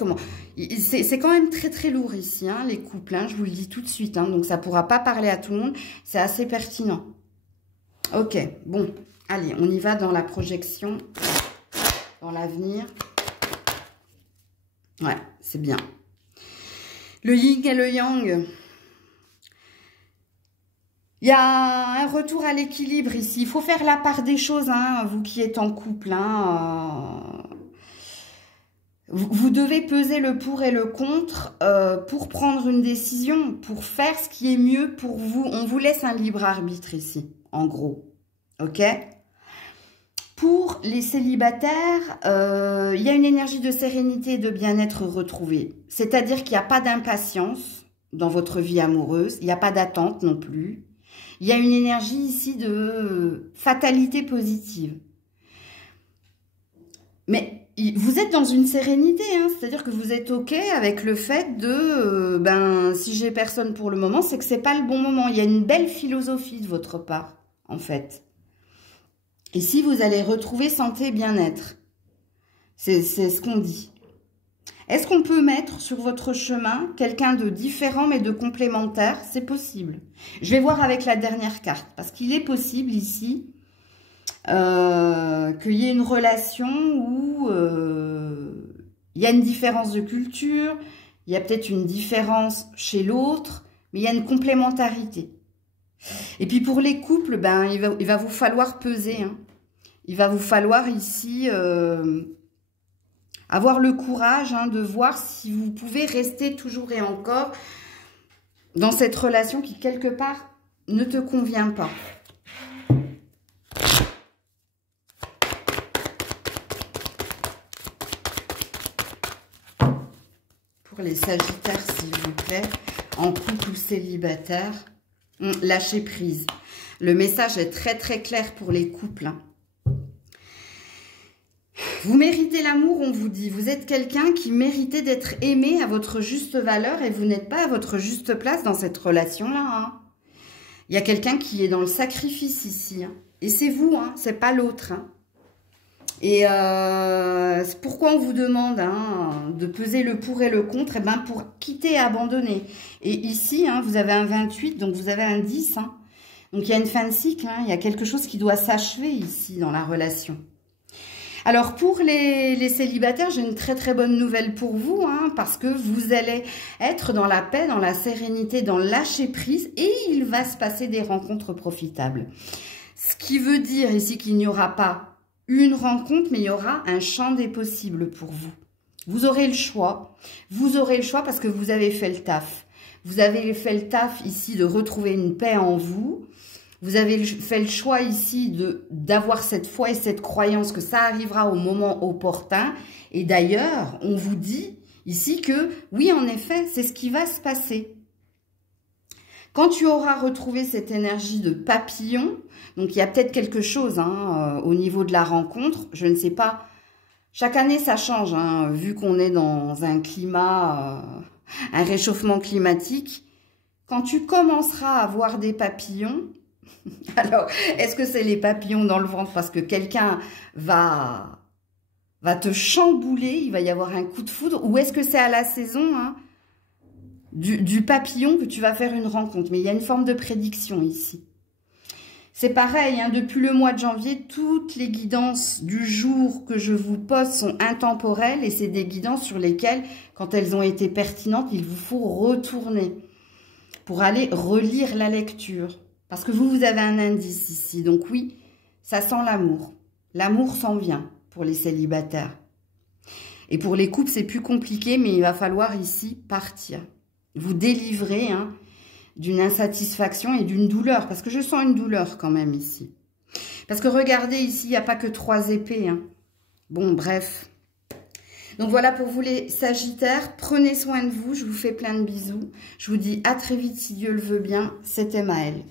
C'est quand même très très lourd ici, hein, les couples. Hein, je vous le dis tout de suite. Hein, donc ça ne pourra pas parler à tout le monde. C'est assez pertinent. Ok, bon. Allez, on y va dans la projection. Dans l'avenir. Ouais, c'est bien. Le yin et le yang... Il y a un retour à l'équilibre ici. Il faut faire la part des choses, hein, vous qui êtes en couple. Hein, vous devez peser le pour et le contre pour prendre une décision, pour faire ce qui est mieux pour vous. On vous laisse un libre arbitre ici, en gros. Ok? Pour les célibataires, il y a une énergie de sérénité et de bien-être retrouvée. C'est-à-dire qu'il n'y a pas d'impatience dans votre vie amoureuse. Il n'y a pas d'attente non plus. Il y a une énergie ici de fatalité positive. Mais vous êtes dans une sérénité, hein, c'est-à-dire que vous êtes OK avec le fait de, si j'ai personne pour le moment, c'est que c'est pas le bon moment. Il y a une belle philosophie de votre part, en fait. Ici, vous allez retrouver santé et bien-être. C'est ce qu'on dit. Est-ce qu'on peut mettre sur votre chemin quelqu'un de différent mais de complémentaire? C'est possible. Je vais voir avec la dernière carte parce qu'il est possible ici qu'il y ait une relation où il y a une différence de culture, il y a peut-être une différence chez l'autre, mais il y a une complémentarité. Et puis pour les couples, il va vous falloir peser. Hein. Il va vous falloir ici... avoir le courage de voir si vous pouvez rester toujours et encore dans cette relation qui, quelque part, ne te convient pas. Pour les Sagittaires, s'il vous plaît, en couple ou célibataire, lâchez prise. Le message est très très clair pour les couples. Vous méritez l'amour, on vous dit. Vous êtes quelqu'un qui méritait d'être aimé à votre juste valeur et vous n'êtes pas à votre juste place dans cette relation-là. Hein. Il y a quelqu'un qui est dans le sacrifice ici. Hein. Et c'est vous, hein, c'est pas l'autre. Hein. Et c'est pourquoi on vous demande hein, de peser le pour et le contre, et ben pour quitter et abandonner. Et ici, hein, vous avez un 28, donc vous avez un 10. Hein. Donc il y a une fin de cycle, hein, il y a quelque chose qui doit s'achever ici dans la relation. Alors pour les célibataires, j'ai une très très bonne nouvelle pour vous, hein, parce que vous allez être dans la paix, dans la sérénité, dans le lâcher prise, et il va se passer des rencontres profitables. Ce qui veut dire ici qu'il n'y aura pas une rencontre, mais il y aura un champ des possibles pour vous. Vous aurez le choix. Vous aurez le choix parce que vous avez fait le taf. Vous avez fait le taf ici de retrouver une paix en vous. Vous avez fait le choix ici d'avoir cette foi et cette croyance que ça arrivera au moment opportun. Et d'ailleurs, on vous dit ici que oui, en effet, c'est ce qui va se passer. Quand tu auras retrouvé cette énergie de papillon, donc il y a peut-être quelque chose hein, au niveau de la rencontre, je ne sais pas. Chaque année, ça change, hein, vu qu'on est dans un climat, un réchauffement climatique. Quand tu commenceras à voir des papillons, alors, est-ce que c'est les papillons dans le ventre parce que quelqu'un va te chambouler, il va y avoir un coup de foudre, ou est-ce que c'est à la saison hein, du papillon que tu vas faire une rencontre? Mais il y a une forme de prédiction ici. C'est pareil, hein, depuis le mois de janvier, toutes les guidances du jour que je vous pose sont intemporelles et c'est des guidances sur lesquelles, quand elles ont été pertinentes, il vous faut retourner pour aller relire la lecture. Parce que vous avez un indice ici. Donc oui, ça sent l'amour. L'amour s'en vient pour les célibataires. Et pour les couples, c'est plus compliqué, mais il va falloir ici partir. Vous délivrer hein, d'une insatisfaction et d'une douleur. Parce que je sens une douleur quand même ici. Parce que regardez ici, il n'y a pas que 3 épées. Hein. Bon, bref. Donc voilà pour vous les Sagittaires. Prenez soin de vous. Je vous fais plein de bisous. Je vous dis à très vite si Dieu le veut bien. C'était Maëlle.